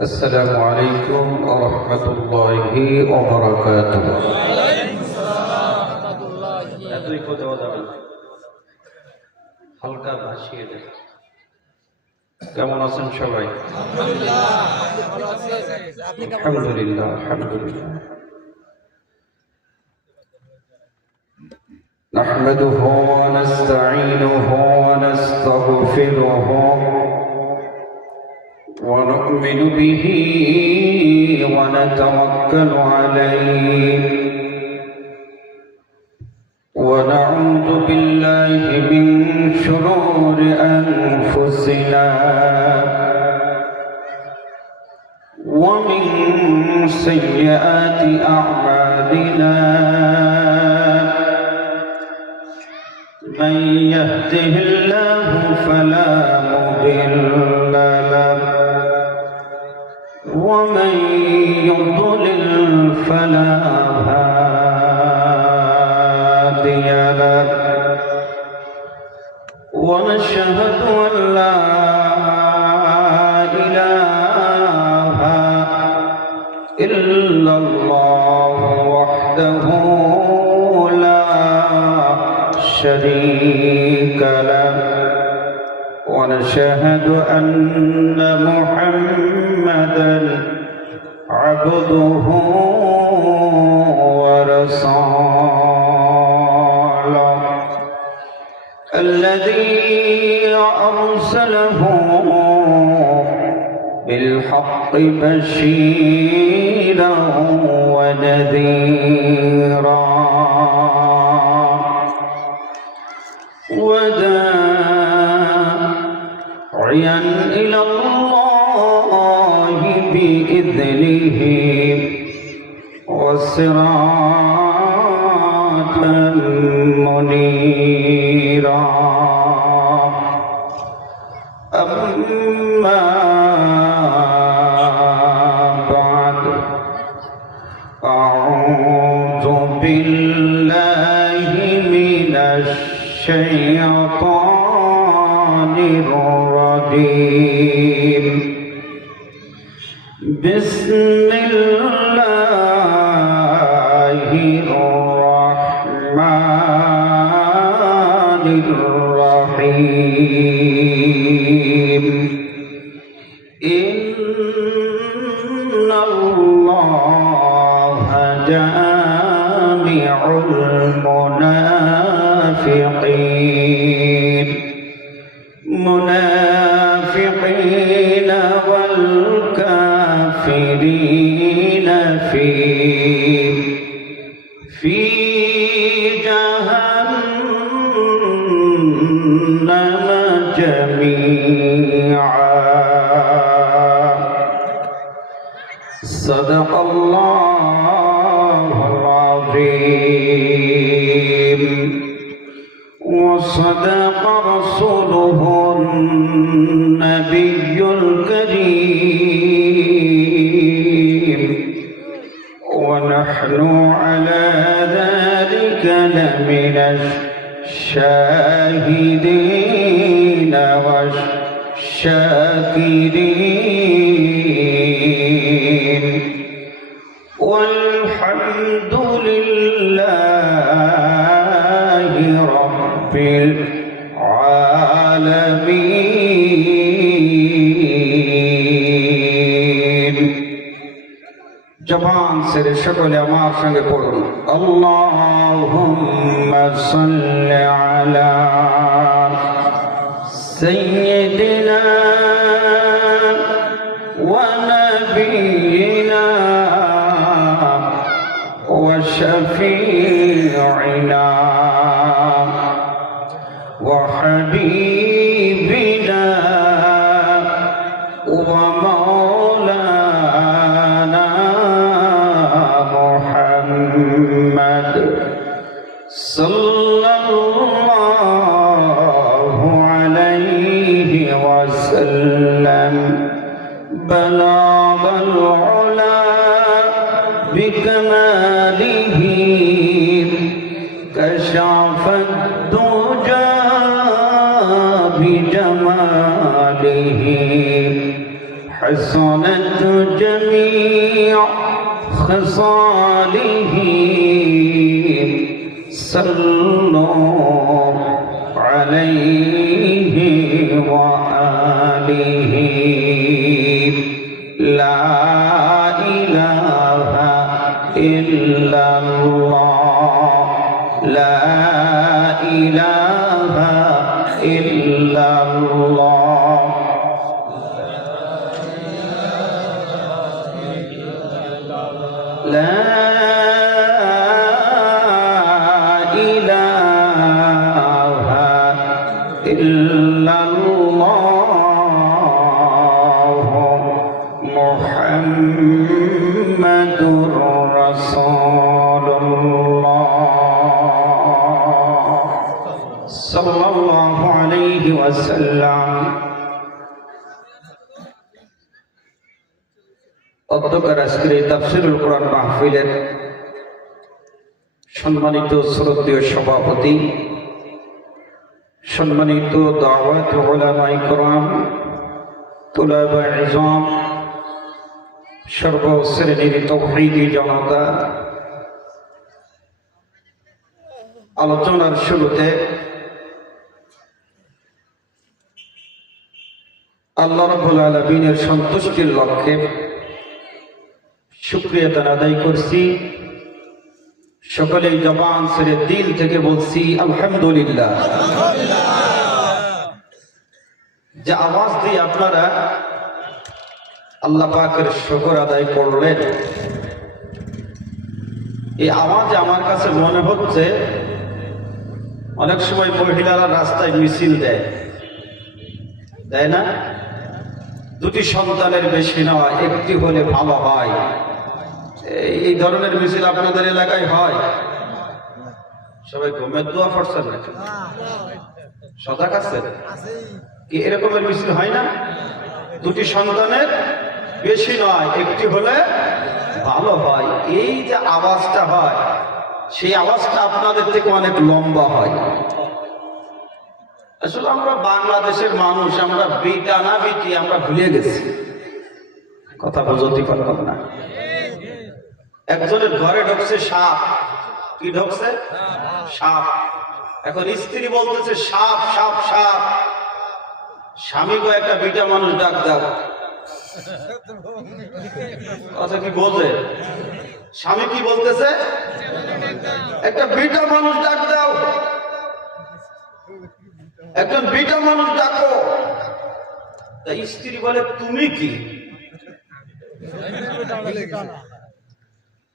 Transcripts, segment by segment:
السلام عليكم ورحمة الله وبركاته. হালকা ভাসিয়ে দেন। কেমন আছেন সবাই? আলহামদুলিল্লাহ আলহামদুলিল্লাহ। نحمده ونستعينه ونستغفره ونؤمن به ونتوكل عليه ونعوذ بالله من شرور أنفسنا ومن سيئات أعمالنا من يهده الله فلا مضل له ومن يضلل فلا هادي له ونشهد أن لا إله إلا الله وحده لا شريك له ونشهد أن محمدًا عبده ورسوله الذي أرسله بالحق بشيرا ونذيرا وداعيا إلى الله بإذنه وسراجا منيرا أما بعد أعوذ بالله من الشيطان الرجيم بسم الله الرحمن الرحيم إن الله جامع المنافقين والكافرين في جهنم جميعا صدق الله العظيم وصدق رسوله النبي الكريم ونحن على ذلك لمن الشاهدين والشاكرين والحمد لله رب العالمين জবান ছেড়ে সকলে আমার সঙ্গে পড়ুন আল্লাহুম্মা সাল্লি আলা সাইয়্যিদিনা ওয়া নাবিয়িনা ওয়া শাফি'িনা ওয়া হাবিবিনা ওয়া মাওলানা মুহাম্মদ সাল্লাল্লাহু আলাইহি ওয়াসাল্লাম বালাগাল উলা বিকামালিহি কাশাফাদ দুজা حسنت جميع خصاله صلوا عليه وآله لا إله إلا الله لا إله إلا الله لا إله إلا الله محمد رسول الله صلى الله عليه وسلم অধ্যক্ষর আজকের এই তাফসীরুল কোরআন মাহফিলের সম্মানিত শ্রদ্ধেয় সভাপতি, সম্মানিত দাওয়াত উলামায়ে কেরাম, তুলাবায়ে ইলম, সর্বশ্রেণীর তাওহীদি জনতা, আলোচনার শুরুতে আল্লাহ রাব্বুল আলামিনের সন্তুষ্টির লক্ষ্যে শুকরিয়া আদায় করছি। সকলেই জবান ছেড়ে দিল থেকে বলছি আলহামদুলিল্লাহ। যে আওয়াজ দিয়ে আপনারা আল্লাহ পাকের শুকর আদায় করলেন, এই আওয়াজ আমার কাছে মনে হচ্ছে অনেক সময় মহিলারা রাস্তায় মিছিল দেয়, দেয় না? দুটি সন্তানের বেশি নেওয়া, একটি হলে ভালো হয়, এই ধরনের মিছিল আপনাদের এলাকায় হয়? সবাই ঘুমের দোয়া পড়ছেন নাকি? সজাগ আছেন কি? এরকমের মিছিল হয় না? দুটি সন্তানের বেশি নয়, একটি হলে ভালো হয়, এই যে আওয়াজটা হয়, সেই আওয়াজটা আপনাদের থেকে অনেক লম্বা হয়। আসলে আমরা বাংলাদেশের মানুষ, আমরা বিটা না বিটি আমরা ভুলে গেছি। কথা বুঝতে পারলাম না। একজনের ঘরে ঢুকছে সাপ। কি ঢুকছে? সাপ। এখন স্ত্রী বলতেছে সাপ সাপ সাপ, স্বামীকে একটা বিটা মানুষ ডাক দাও। কথা কি বোঝে? স্বামী কি বলতেছে? একটা বিটা মানুষ ডাক দাও, একজন বিটা মানুষ ডাকো। তাই স্ত্রী বলে তুমি কি?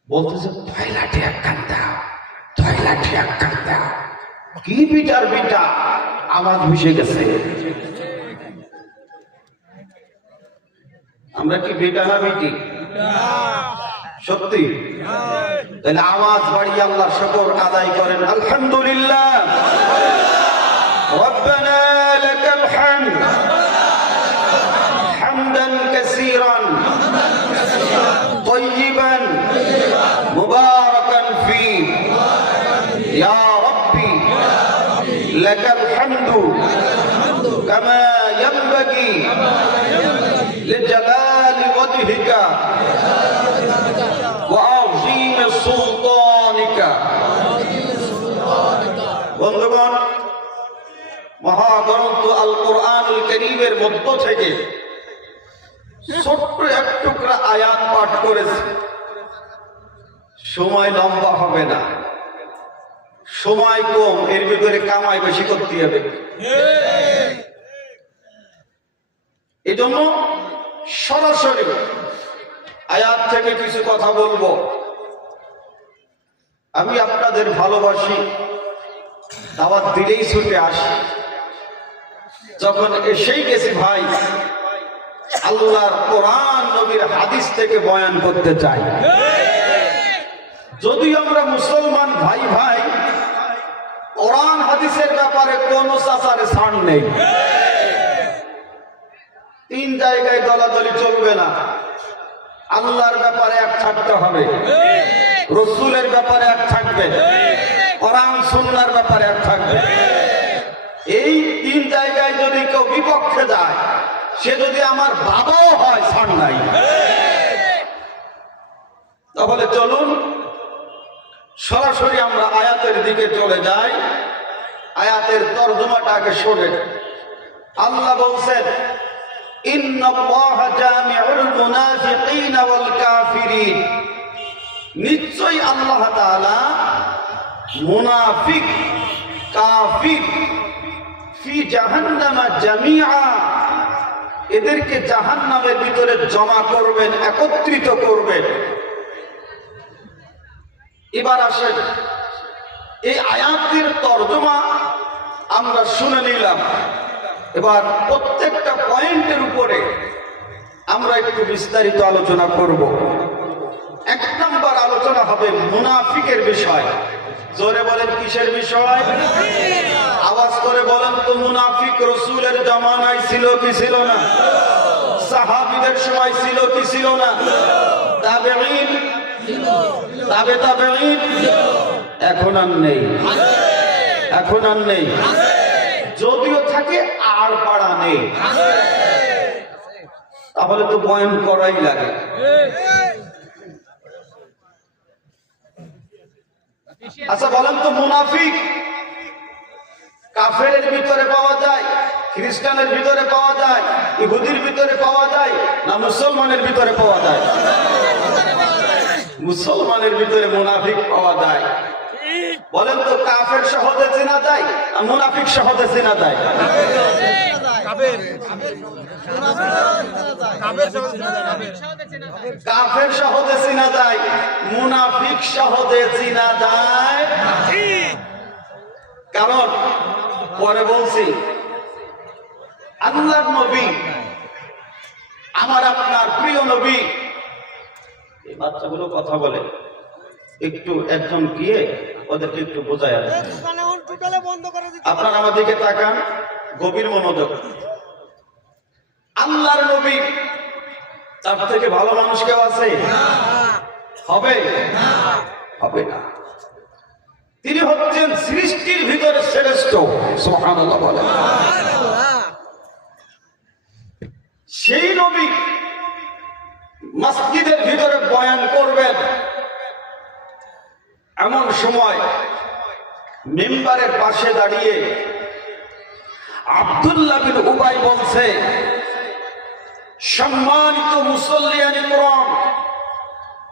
বলতেছে টয়লেটে একখান দাও, টয়লেটে একখান দাও। কি বিটার বিটা? আওয়াজ মিশে গেছে। আমরা কি বিটা না বিটি? সত্যি? তাহলে আওয়াজ বাড়িয়ে আল্লাহর শুকর আদায় করেন আলহামদুলিল্লাহ। ربنا لك الحمد حمدا كثيرا طيبا مباركا فيه يا ربي لك الحمد كما ينبغي لجلال وجهك وعظيم سلطانك। বন্ধুগণ, মহাগ্রন্থ আল কোরআনুল কারীমের মধ্য থেকে ছোট্ট এক টুকরা আয়াত পাঠ করেছে। সময় লম্বা হবে না, সময় কম, এর ভিতরে কামাই বেশি করতে হবে। এই জন্য সরাসরি আয়াত থেকে কিছু কথা বলবো। আমি আপনাদের ভালোবাসি, দাওয়াত দিলেই ছুটে আসি। যখন এসেই গেছি ভাই, আল্লাহর কোরআন নবীর হাদিস থেকে বয়ান করতে চাই। যদি আমরা মুসলমান ভাই ভাই, কোরআন হাদিসের ব্যাপারে কোনো চাচারে ছাড় নেই। তিন জায়গায় দলাদলি চলবে না। আল্লাহর ব্যাপারে এক থাকতে হবে, রসুলের ব্যাপারে এক থাকবে, কোরআন সুন্নাহর ব্যাপারে এক থাকবে। এই তিন জায়গায় যদি কেউ বিপক্ষে যায়, সে যদি আমার বাবাও হয় ছাড় নাই। তাহলে চলুন সরাসরি আমরা আয়াতের দিকে চলে যাই। আয়াতের তরজমাটাকে শোনেন। আল্লাহ বলছেন, ইন্নাল্লাহা জামিউল মুনাফিকিনা ওয়াল কাফিরিন, নিশ্চয়ই আল্লাহ তাআলা মুনাফিক কাফির ফি জাহান্নামা জামিআ, এদেরকে জাহান্নামের ভিতরে জমা করবেন, একত্রিত করবেন। এবার আসেন, এই আয়াতের তরজমা আমরা শুনে নিলাম। এবার প্রত্যেকটা পয়েন্টের উপরে আমরা একটু বিস্তারিত আলোচনা করব। এক নম্বর আলোচনা হবে মুনাফিকের বিষয়। জোরে বলেন কিসের বিষয়? আওয়াজ করে বলেন তো, মুনাফিক রাসূলের জামানায় ছিল কি ছিল না? সাহাবীদের সময় ছিল কি ছিল না? তাবেঈন তাবেঈন এখন আর নেই, এখন আর নেই। যদিও থাকে আর পাড়া নেই। তাহলে তো বয়ান করাই লাগে। আচ্ছা বলেন তো, মুনাফিক কাফেরের ভিতরে পাওয়া যায়, খ্রিস্টানের ভিতরে পাওয়া যায়, ইহুদির ভিতরে পাওয়া যায়, না মুসলমানের ভিতরে পাওয়া যায়? মুসলমানের ভিতরে মুনাফিক পাওয়া যায়। বলেন তো, কাফের সহজে চেনা যায় না মুনাফিক সহজে চেনা যায়? কাফের সহজে চেনা যায়, মুনাফিক সহজে চেনা যায়। কারণ পরে বলছি, আল্লাহর নবী, আমার আপনার প্রিয় নবী, এই বাচ্চাগুলো কথা বলে, একটু একজন গিয়ে ওদেরকে একটু বোঝায়। আপনারা আমার দিকে তাকান, গভীর মনোযোগ। আল্লাহর নবী, তার থেকে ভালো মানুষ কেউ আছে? হবে? হবে না। তিনি হচ্ছেন সৃষ্টির ভিতরে শ্রেষ্ঠ। সুবহানাল্লাহ বলেন। সেই নবী মসজিদের ভিতরে বয়ান করবেন, এমন সময় মিম্বারের পাশে দাঁড়িয়ে আব্দুল্লাহ বিন উবাই বলছে, সম্মানিত মুসল্লিয়ান ইকরাম,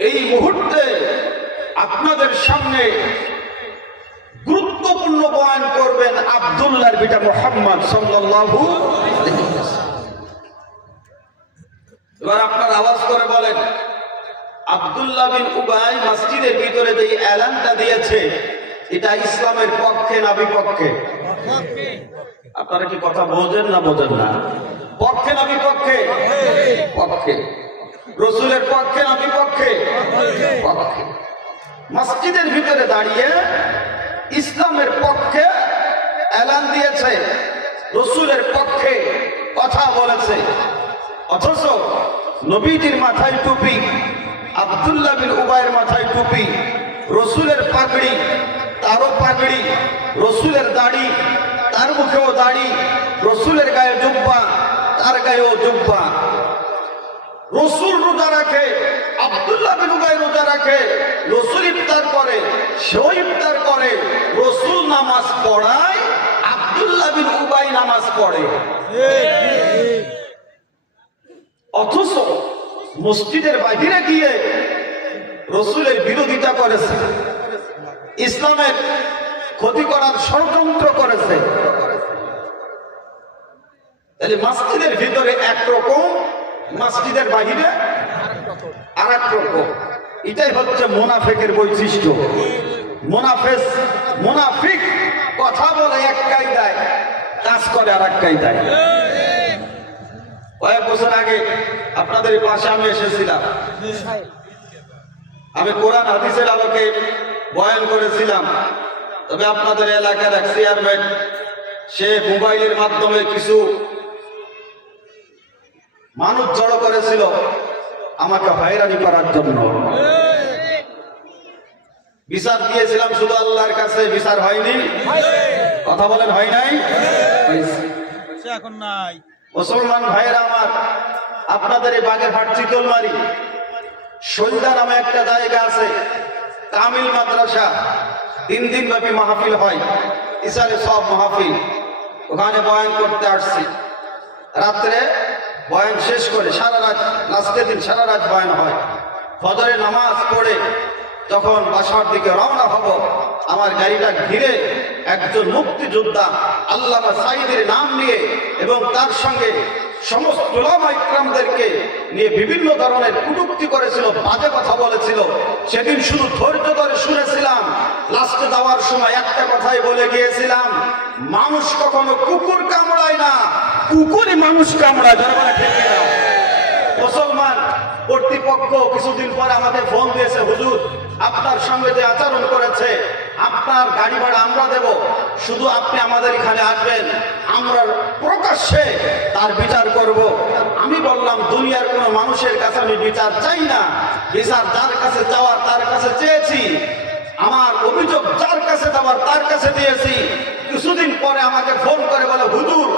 এই মুহূর্তে আপনাদের সামনে গুরুত্বপূর্ণ বয়ান করবেন আব্দুল্লাহর পিতা মুহাম্মদ সাল্লাল্লাহু আলাইহি ওয়াসাল্লাম। এবার আপনার আওয়াজ করে বলেন, আব্দুল্লাহ বিন উবাই মসজিদের ভিতরে যে এলানটা দিয়েছে, এটা ইসলামের পক্ষে না বিপক্ষে? আপনারা কি কথা বোঝেন না বোঝেন না? পক্ষে না বিপক্ষে? পক্ষে। রাসূলের পক্ষে না বিপক্ষে? পক্ষে। মসজিদের ভিতরে দাঁড়িয়ে ইসলামের পক্ষে এলান দিয়েছে, রাসূলের পক্ষে কথা বলেছে। অথচ নবীজির মাথায় টুপি, আব্দুল্লাহ বিন উবাইয়ের মাথায় টুপি, রাসূলের পাগড়ি, তারও পাগড়ি, রাসূলের দাড়ি, তার মুখেও দাড়ি, রাসূলের গায়ে জুব্বা, তার গায়েও জুব্বা। রাসূল রোজা রাখে, আব্দুল্লাহ বিন উবাই রোজা রাখে, রাসূল ইফতার করে, সেও ইফতার করে। রাসূল নামাজ পড়ায়, আব্দুল্লাহ বিন উবাই নামাজ পড়ে। অথচ মসজিদের বাইরে গিয়ে রাসূলের বিরোধিতা করেছে, ইসলামের ক্ষতি করার ষড়যন্ত্র করেছে। তাহলে মসজিদের ভিতরে একরকম, মসজিদের বাইরে আরেক রকম। এটাই হচ্ছে মুনাফিকের বৈশিষ্ট্য। মুনাফিক কথা বলে এক কায়দায়, কাজ করে আরেক কায়দায়। কয়েক বছর আগে আপনাদের পাশে আমি এসেছিলাম, আমি কোরআন হাদিসের আলোকে বয়ান করেছিলাম। তবে আপনাদের এলাকার এক চেয়ারম্যান, সে মোবাইলের মাধ্যমে কিছু মানুষ জড়ো করেছিল আমাকে হয়রানি করার জন্য। বিচার দিয়েছিলাম শুধু আল্লাহর কাছে, বিচার হয়নি। কথা বলেন, হয় নাই? এখন নাই। মুসলমান ভাইয়েরা আমার, আপনাদের এই বাগেরহাট চিতলমারি সন্ধ্যা নামে একটা জায়গা আছে, কামিল মাদ্রাসা, 3 দিন ব্যাপী মাহফিল হয়, ইসারে সব মাহফিল। ওখানে বয়ান করতে আসছি। রাত্রে বয়ান শেষ করে সারা রাত, লাস্টের দিন সারা রাত বয়ান হয়। ফজরের নামাজ পড়ে যখন বাসার দিকে রওনা হব, আমার গাড়িটা ঘিরে একজন মুক্তিযোদ্ধা আল্লামা সাঈদীর নাম নিয়ে এবং তার সঙ্গে সমস্ত উলামা ইকরামদেরকে নিয়ে বিভিন্ন ধরনের কটূক্তি করেছিল, বাজে কথা বলেছিল। সেদিন শুধু ধৈর্য ধরে শুনেছিলাম। লাস্টে যাওয়ার সময় একটা কথাই বলে গিয়েছিলাম, মানুষ কখনো কুকুর কামড়ায় না, কুকুরই মানুষ কামড়ায়। মুসলমান কর্তৃপক্ষ কিছুদিন পরে আমাকে ফোন দিয়েছে, হুজুর আপনার সঙ্গে যে আচরণ করেছে, আপনার গাড়ি ভাড়া আমরা দেব, শুধু আপনি আমাদের এখানে আসবেন, আমরা প্রকাশ্যে তার বিচার করব। আমি বললাম, দুনিয়ার কোনো মানুষের কাছে আমি বিচার চাই না, বিচার যার কাছে চাওয়ার তার কাছে চেয়েছি, আমার অভিযোগ যার কাছে যাওয়ার তার কাছে দিয়েছি। কিছুদিন পরে আমাকে ফোন করে বলে, হুজুর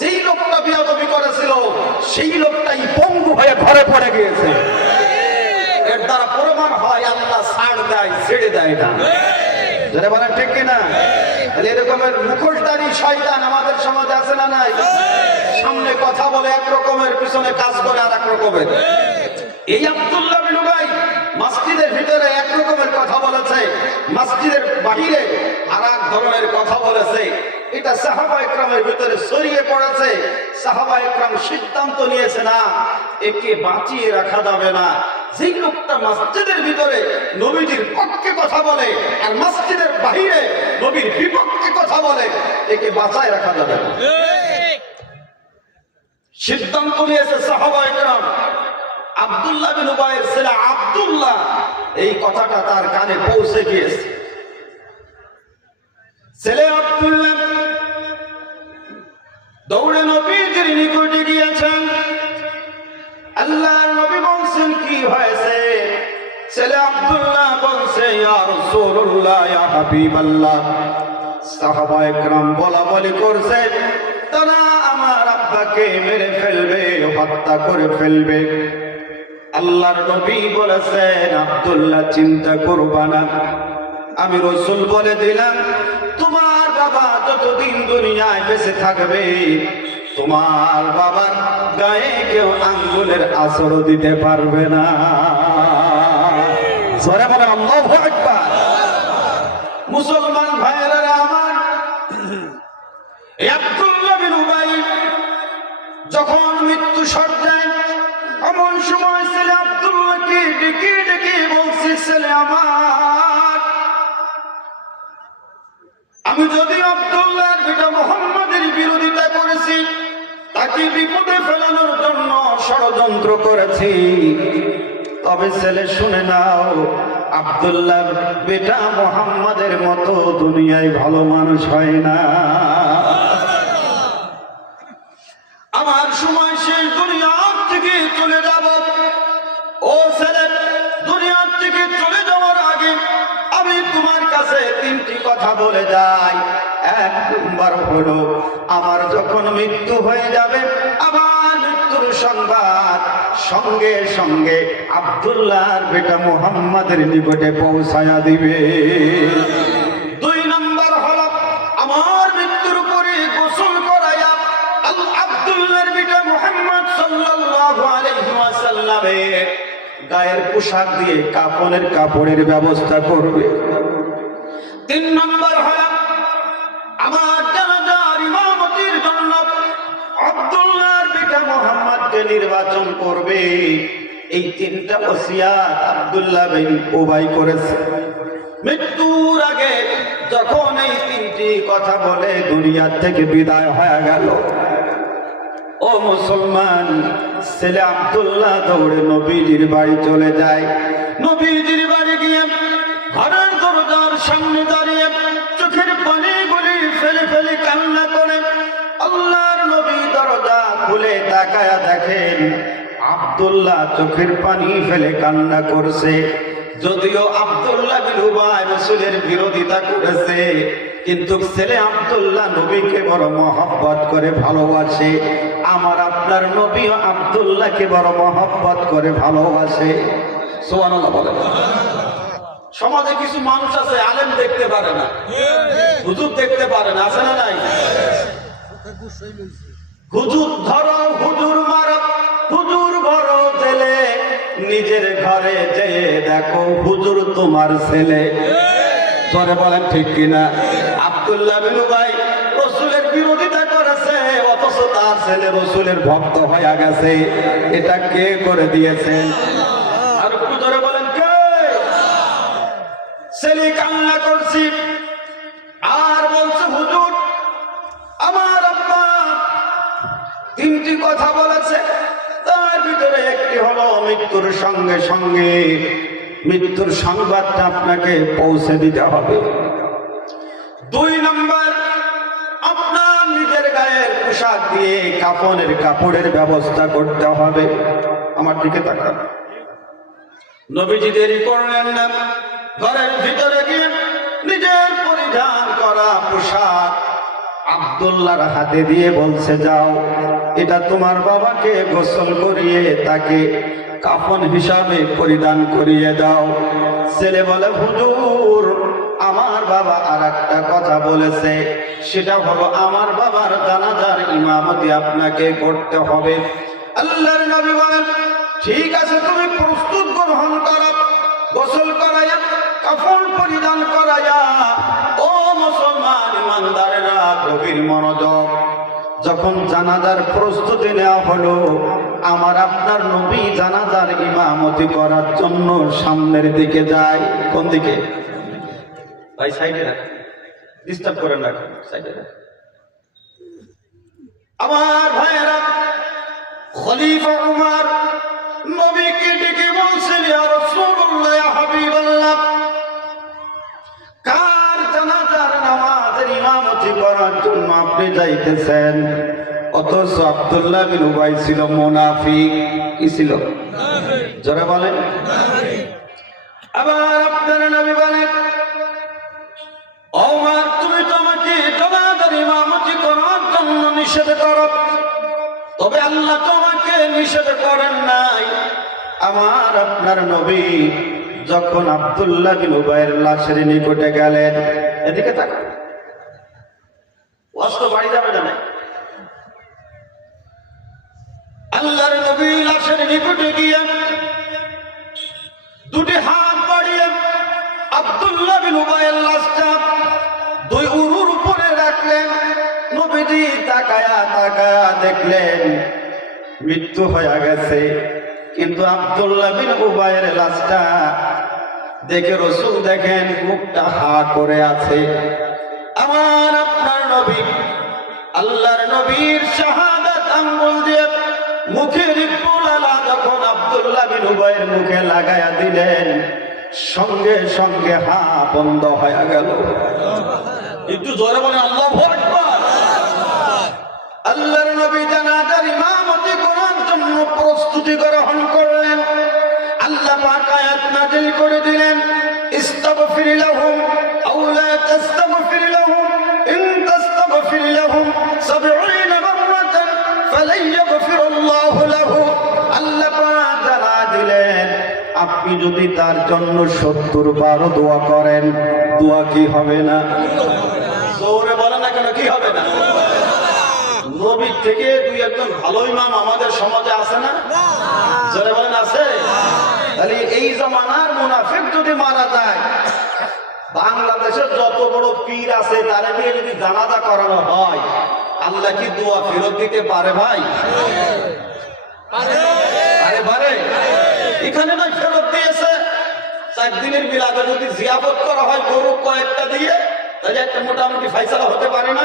যেই লোকটা বিয়াদবি করেছিল সেই লোকটাই পঙ্গু হয়ে ঘরে পড়ে গিয়েছে। এর দ্বারা প্রমাণ হয় আল্লাহ ছাড় দেয়, ছেড়ে দেয় না। যারা বলেন ঠিক কিনা? এরকমের মুখোশধারী শয়তান আমাদের সমাজে আছে না নাই? সামনে কথা বলে এক রকমের, পিছনে কাজ করে আর এক রকমের। এই আব্দুল্লাহ বিন উবাই মসজিদের ভিতরে এক রকমের কথা বলেছে, মসজিদের বাহিরে আর এক ধরনের কথা বলেছে। এটা সাহাবা ইকরামের ভিতরে ছড়িয়ে পড়েছে। সাহাবা ইকরাম সিদ্ধান্ত নিয়েছে, না, একে বাঁচিয়ে রাখা যাবে না। যেই লোকটা মসজিদের ভিতরে নবীজির পক্ষে কথা বলে আর মসজিদের বাহিরে নবীর বিপক্ষে কথা বলে, একে বাঁচায় রাখা যাবে না। সিদ্ধান্ত নিয়েছে সাহাবা ইকরাম। আব্দুল্লাহ বিন উবাইয়ের ছেলে আব্দুল্লাহ এই কথাটা তার কানে পৌঁছে গিয়েছে। ছেলে আব্দুল্লাহ দৌড়ে নবীজির নিকটে গিয়েছেন। আল্লাহর নবী বলছেন, কি হয়েছে? ছেলে আব্দুল্লাহ বলছে, ইয়া রাসূলুল্লাহ, ইয়া হাবিবাল্লাহ। সাহাবায়ে কেরাম বলাবলি করছে, তারা আমার আব্বাকে মেরে ফেলবে, হত্যা করে ফেলবে। আল্লাহর নবী বলেছেন, আব্দুল্লাহ চিন্তা করবা না, আমি রাসূল বলে দিলাম, তোমার বাবা যতদিন দুনিয়ায় বেঁচে থাকবে, তোমার বাবার গায়ে কেউ আঙ্গুলের আঁচড় দিতে পারবে না। জোরে বলেন আল্লাহু আকবার। মুসলমান ভাইয়েরা আমার, আব্দুল্লাহ বিন উবাই যখন মৃত্যু সজ্জায়, এমন সময় ছেলে আব্দুল্লাহকে ডেকে ডেকে বলছে, ছেলে আমার, আমি যদি আব্দুল্লাহর পিতা মুহাম্মাদের বিরোধিতা করেছি, তাকে বিপদে ফেলানোর জন্য ষড়যন্ত্র করেছি, তবে ছেলে শুনে নাও, আব্দুল্লাহর বেটা মুহাম্মাদের মতো দুনিয়ায় ভালো মানুষ হয় না। আমার সময় শেষ, দুনিয়া থেকে চলে যাব। ও ছেলে, দুনিয়া থেকে চলে যাওয়ার আগে আমি তোমার কাছে 3টি কথা বলে যাই। 1 নম্বর হলো, আমার যখন মৃত্যু হয়ে যাবে, আমার মৃত্যুর সংবাদ সঙ্গে সঙ্গে আব্দুল্লাহর বেটা মুহাম্মাদের নিকটে পৌঁছায়া দিবে। 2 নম্বর হলো, আমার মৃত্যুর পরে গোসল করায়া আব্দুল্লাহর বেটা মুহাম্মদ সাল্লাল্লাহু আলাইহি ওয়াসাল্লামের গায়ের পোশাক দিয়ে কাফনের কাপড়ের ব্যবস্থা করবে। 3 নম্বর হলো, আমার জানাজার ইমামতির জন্য আব্দুল্লাহর বেটা মুহাম্মদকে নির্বাচন করবে। এই 3টা ওসিয়াত আব্দুল্লাহ বিন উবাই করেছে। মৃত্যুর আগে যখন এই 3টি কথা বলে দুনিয়া থেকে বিদায় হয়ে গেল, ও মুসলমান, ছেলে আব্দুল্লাহ দৌড়ে নবীজির বাড়ি চলে যায়। নবীজির বাড়ি গিয়ে ঘরের দরজার সামনে দাঁড়িয়ে চোখের পানিগুলি ফেলে ফেলে কান্না করে। আল্লাহর নবী দরজা খুলে তাকায়া দেখেন আব্দুল্লাহ চোখের পানি ফেলে কান্না করছে। যদিও আব্দুল্লাহ বিন উবাই রাসূলের বিরোধিতা করেছে, কিন্তু ছেলে আব্দুল্লাহ নবীকে বড় মহব্বত করে ভালোবাসে। আমার আপনার নবীও আব্দুল্লাহকে বড় মহব্বত করে ভালোবাসে। সুবহানাল্লাহ বলেন। সমাজে কিছু মানুষ আছে আলেম দেখতে পারে না, হুজুর দেখতে পারে না, আছে না নাই? হুজুর ধরো হুজুর মারো, হুজুর ঘরো ছেলে, নিজের ঘরে যেয়ে দেখো হুজুর তোমার ছেলে। ধরে বলেন ঠিক কিনা? আব্দুল্লাহ বিন উবাই রাসূলের বিরোধিতা করেছে, অথচ তার ছেলে রাসূলের ভক্ত হয়ে গেছে। এটা কে করে দিয়েছেন? আর একটু ধরে বলেন কে? ছেলে কান্না করছি আর বলছে হুজুর আমার আব্বা তিনটি কথা বলেছে, তার ভিতরে একটি হলো মৃত্যুর সঙ্গে সঙ্গে মৃত্যুর সংবাদটা আপনাকে পৌঁছে দিতে হবে। 2 নম্বর, আপনার নিজের গায়ের পোশাক দিয়ে কাপড়ের ব্যবস্থা করতে হবে। আমার দিকে তাকান। নবীজি দেরি করলেন না, ঘরের ভিতরে গিয়ে নিজের পরিধান করা পোশাক আব্দুল্লাহর হাতে দিয়ে বলছে, যাও এটা তোমার বাবাকে গোসল করিয়ে তাকে কাফন হিসাবে পরিধান করিয়ে দাও। ছেলে বলে, হুজুর আমার বাবা আর একটা কথা বলেছে, সেটা হলো আমার বাবার জানাজার ইমামতি আপনাকে করতে হবে। আল্লাহর নবী বলেন, ঠিক আছে তুমি প্রস্তুত গ্রহণ করো, গোসল করাইয়া কাফন পরিধান করাইয়া। ও মুসলমান ইমানদারেরা গভীর মনোযোগ। যখন জানাজার প্রস্তুতি নেওয়া হলো, আমার আপনার নবী জানাজার ইমামতি করার জন্য সামনের দিকে যায়। কোন দিকে ভাই? সাইডে রাখ, ডিস্টার্ব করেন না, সাইডে রাখ। আমার ভাইয়েরা, খলিফা উমর নবীকে ডেকে বলছেন, ইয়া রাসূলুল্লাহ, ইয়া হাবিবাল্লাহ, কার জানাজার নামাজের ইমামতি করার জন্য আপনি যাইতেছেন? অথচ আব্দুল্লাহ বিন উবাই ছিল মুনাফিক। কি ছিল? জোরে বলেন। আবার আপনার নবী বলেন, ওমর তুমি তো আমাকে জানাজার ইমামতি করার জন্য নিষেধ করো, তবে আল্লাহ তোমাকে নিষেধ করেন নাই। আমার আপনার নবী যখন আব্দুল্লাহ বিন উবাইয়ের লাশের নিকটে গেলেন, এদিকে তাকান, ওয়াজ তো বাড়ি যাবে না। আল্লাহর নবী লাশের নিকটে গিয়ে দুটি হাত বাড়িয়ে আব্দুল্লাহ বিন উবাইয়ের লাশটা 2 উরুর উপরে রাখলেন। নবীজি তাকায়া তাকায়া দেখলেন মৃত্যু হয়ে গেছে, কিন্তু আব্দুল্লাহ বিন উবাইয়ের লাশটা দেখে রাসূল দেখেন মুখটা হা করে আছে। আমার আপনার নবী আল্লাহর নবীর শাহাদাত আঙ্গুল দিয়ে মুখের পোলালা যখন আব্দুল্লাহ বিন উবাইয়ের মুখে লাগায়া দিলেন, সঙ্গে সঙ্গে হা বন্ধ হয়ে গেল। একটু জোরে বলে আল্লাহু আকবার। আল্লাহর নবী জানাজার ইমামতি করার জন্য প্রস্তুতি গ্রহণ করলেন। আল্লাহ পাক আয়াত নাযিল করে দিলেন, ইস্তাগফির লাহুম আও লা তাস্তাগফির লাহুম ইন তাস্তাগফির লাহুম 70 মাররাতান ফালাই ইয়াগফিরুল্লাহু লাহু। আল্লাহ পাক জানা দিলেন, আপনি যদি তার জন্য 70 বার দোয়া করেন, দোয়া কি হবে না? জোরে বলেন না কেন, কি হবে না? নবীর থেকে 2-1 ভালো ইমাম আমাদের সমাজে আছে না? জোরে বলেন আছে? তাহলে এই জামানার মুনাফিক যদি মারা যায়, বাংলাদেশের যত বড় পীর আছে তারা দিয়ে যদি জানাজা করানো হয়, আল্লাহ কি দোয়া ফেরত দিতে পারে ভাই? আরে পারে। এখানে না ফেরত দিয়েছে, 4 দিনের মিলাদে যদি জিয়াফত করা হয় গরু কয়েকটা দিয়ে, তাহলে একটা মোটামুটি ফয়সালা হতে পারে না?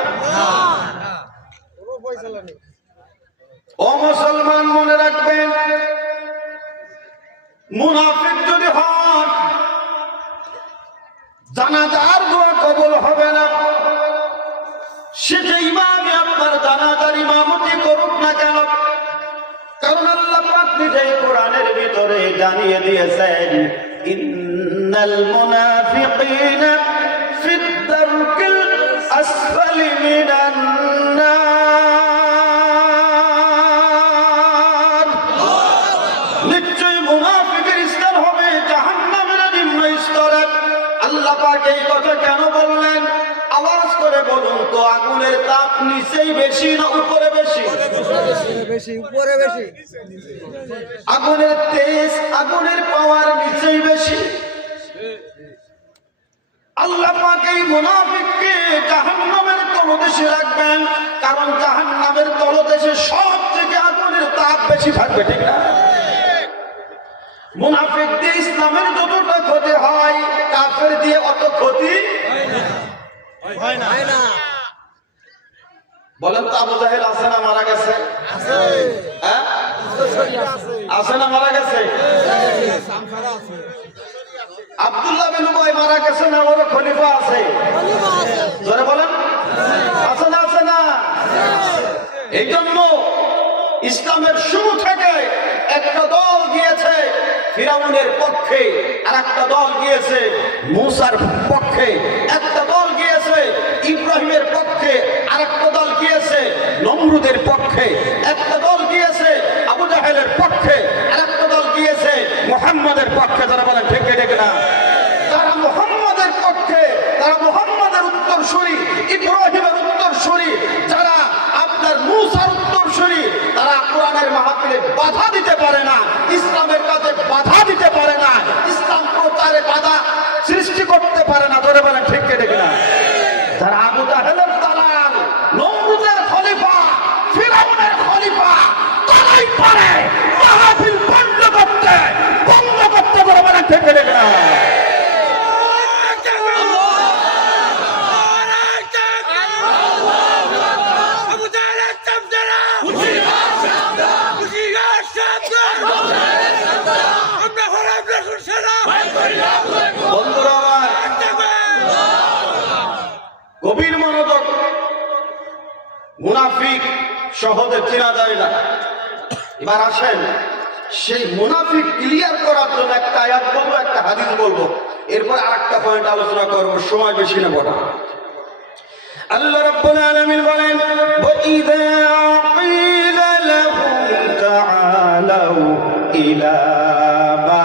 ও মুসলমান মনে রাখবেন, মুনাফিক যদি হন জানাজার দোয়া কবুল হবে না। সে যে ইমামই আপনার জানাজার ইমামতি করুক না কেন, কারণ আল্লাহ পাক নিজেই কোরআনের ভিতরে জানিয়ে দিয়েছেন, ইন্নাল মুনাফিকিনা ফিদ দারকিল আসফালি মিনান নার। নিশ্চয়ই মুনাফিকের স্থান হবে জাহান্নামের নিম্ন স্তরে। আল্লাহ পাক এই কথা কেন বললেন? আওয়াজ করে বলুন তো, আগুনের তাপ নিচেই বেশি না উপরে বেশি? উপরে বেশি। আগুনের তেজ, আগুনের পাওয়ার নিচেই বেশি। আল্লাহ পাক এই মুনাফিককে জাহান্নামের তলদেশে রাখবেন, কারণ জাহান্নামের তলদেশে সব থেকে আগুনের তাপ বেশি থাকবে, ঠিক না? মুনাফিক দিয়ে ইসলামের যতটা ক্ষতি হয়, কাফের দিয়ে অত ক্ষতি হয় না। বলেন তো, আবু জাহেল আছে না মারা গেছে? হ্যাঁ, আছে না মারা গেছে? আব্দুল্লাহ বিন উবাই মারা গেছে না? ওর খলিফা আছে, জোরে বলেন, আছে না? আছে না? এই জন্য ইসলামের শুরু থেকে একটা দল গিয়েছে ফিরাউনের পক্ষে, আর একটা দল গিয়েছে মূসার পক্ষে, একটা দল গিয়েছে ইব্রাহিমের পক্ষে, আর একটা দল গিয়েছে নমরুদের পক্ষে, একটা দল গিয়েছে আবু জাহেলের পক্ষে, আর একটা দল গিয়েছে মুহাম্মাদের পক্ষে। যারা বলেন ঠিক ঠিক না? যারা মুহাম্মাদের পক্ষে, তারা মুহাম্মাদের উত্তরসূরি, ইব্রাহিমের উত্তরসূরি, যারা আপনার মূসার উত্তরসূরি, তারা কোরআনের মাহফিলে বাধা দিতে পারে না, ইসলামের কাজে বাধা দিতে পারে না, ইসলাম প্রচারে বাধা সৃষ্টি করতে পারে না। ধরে বলেন ঠিক ঠিক না? যারা আবু জাহেলের দালাল, নমরুদের খলিফা, ফিরাউনের খলিফা, তারাই পারে মাহফিল বন্ধ করতে। ধরে বলেন ঠিক ঠিক না? বন্ধুরা আমার, গভীর মনোযোগ। মুনাফিক সহজে চেনা যায় না। এবার আসেন, সেই মুনাফিক ক্লিয়ার করার জন্য একটা আয়াত বলবো, একটা হাদিস বলবো, এরপর আরেকটা পয়েন্ট আলোচনা করবো, সময় বেশি নেব না। আল্লাহ রাব্বুল আলামিন বলেন, ওয়াইদা ক্বিলা লাহুম তাআলাউ ইলা মা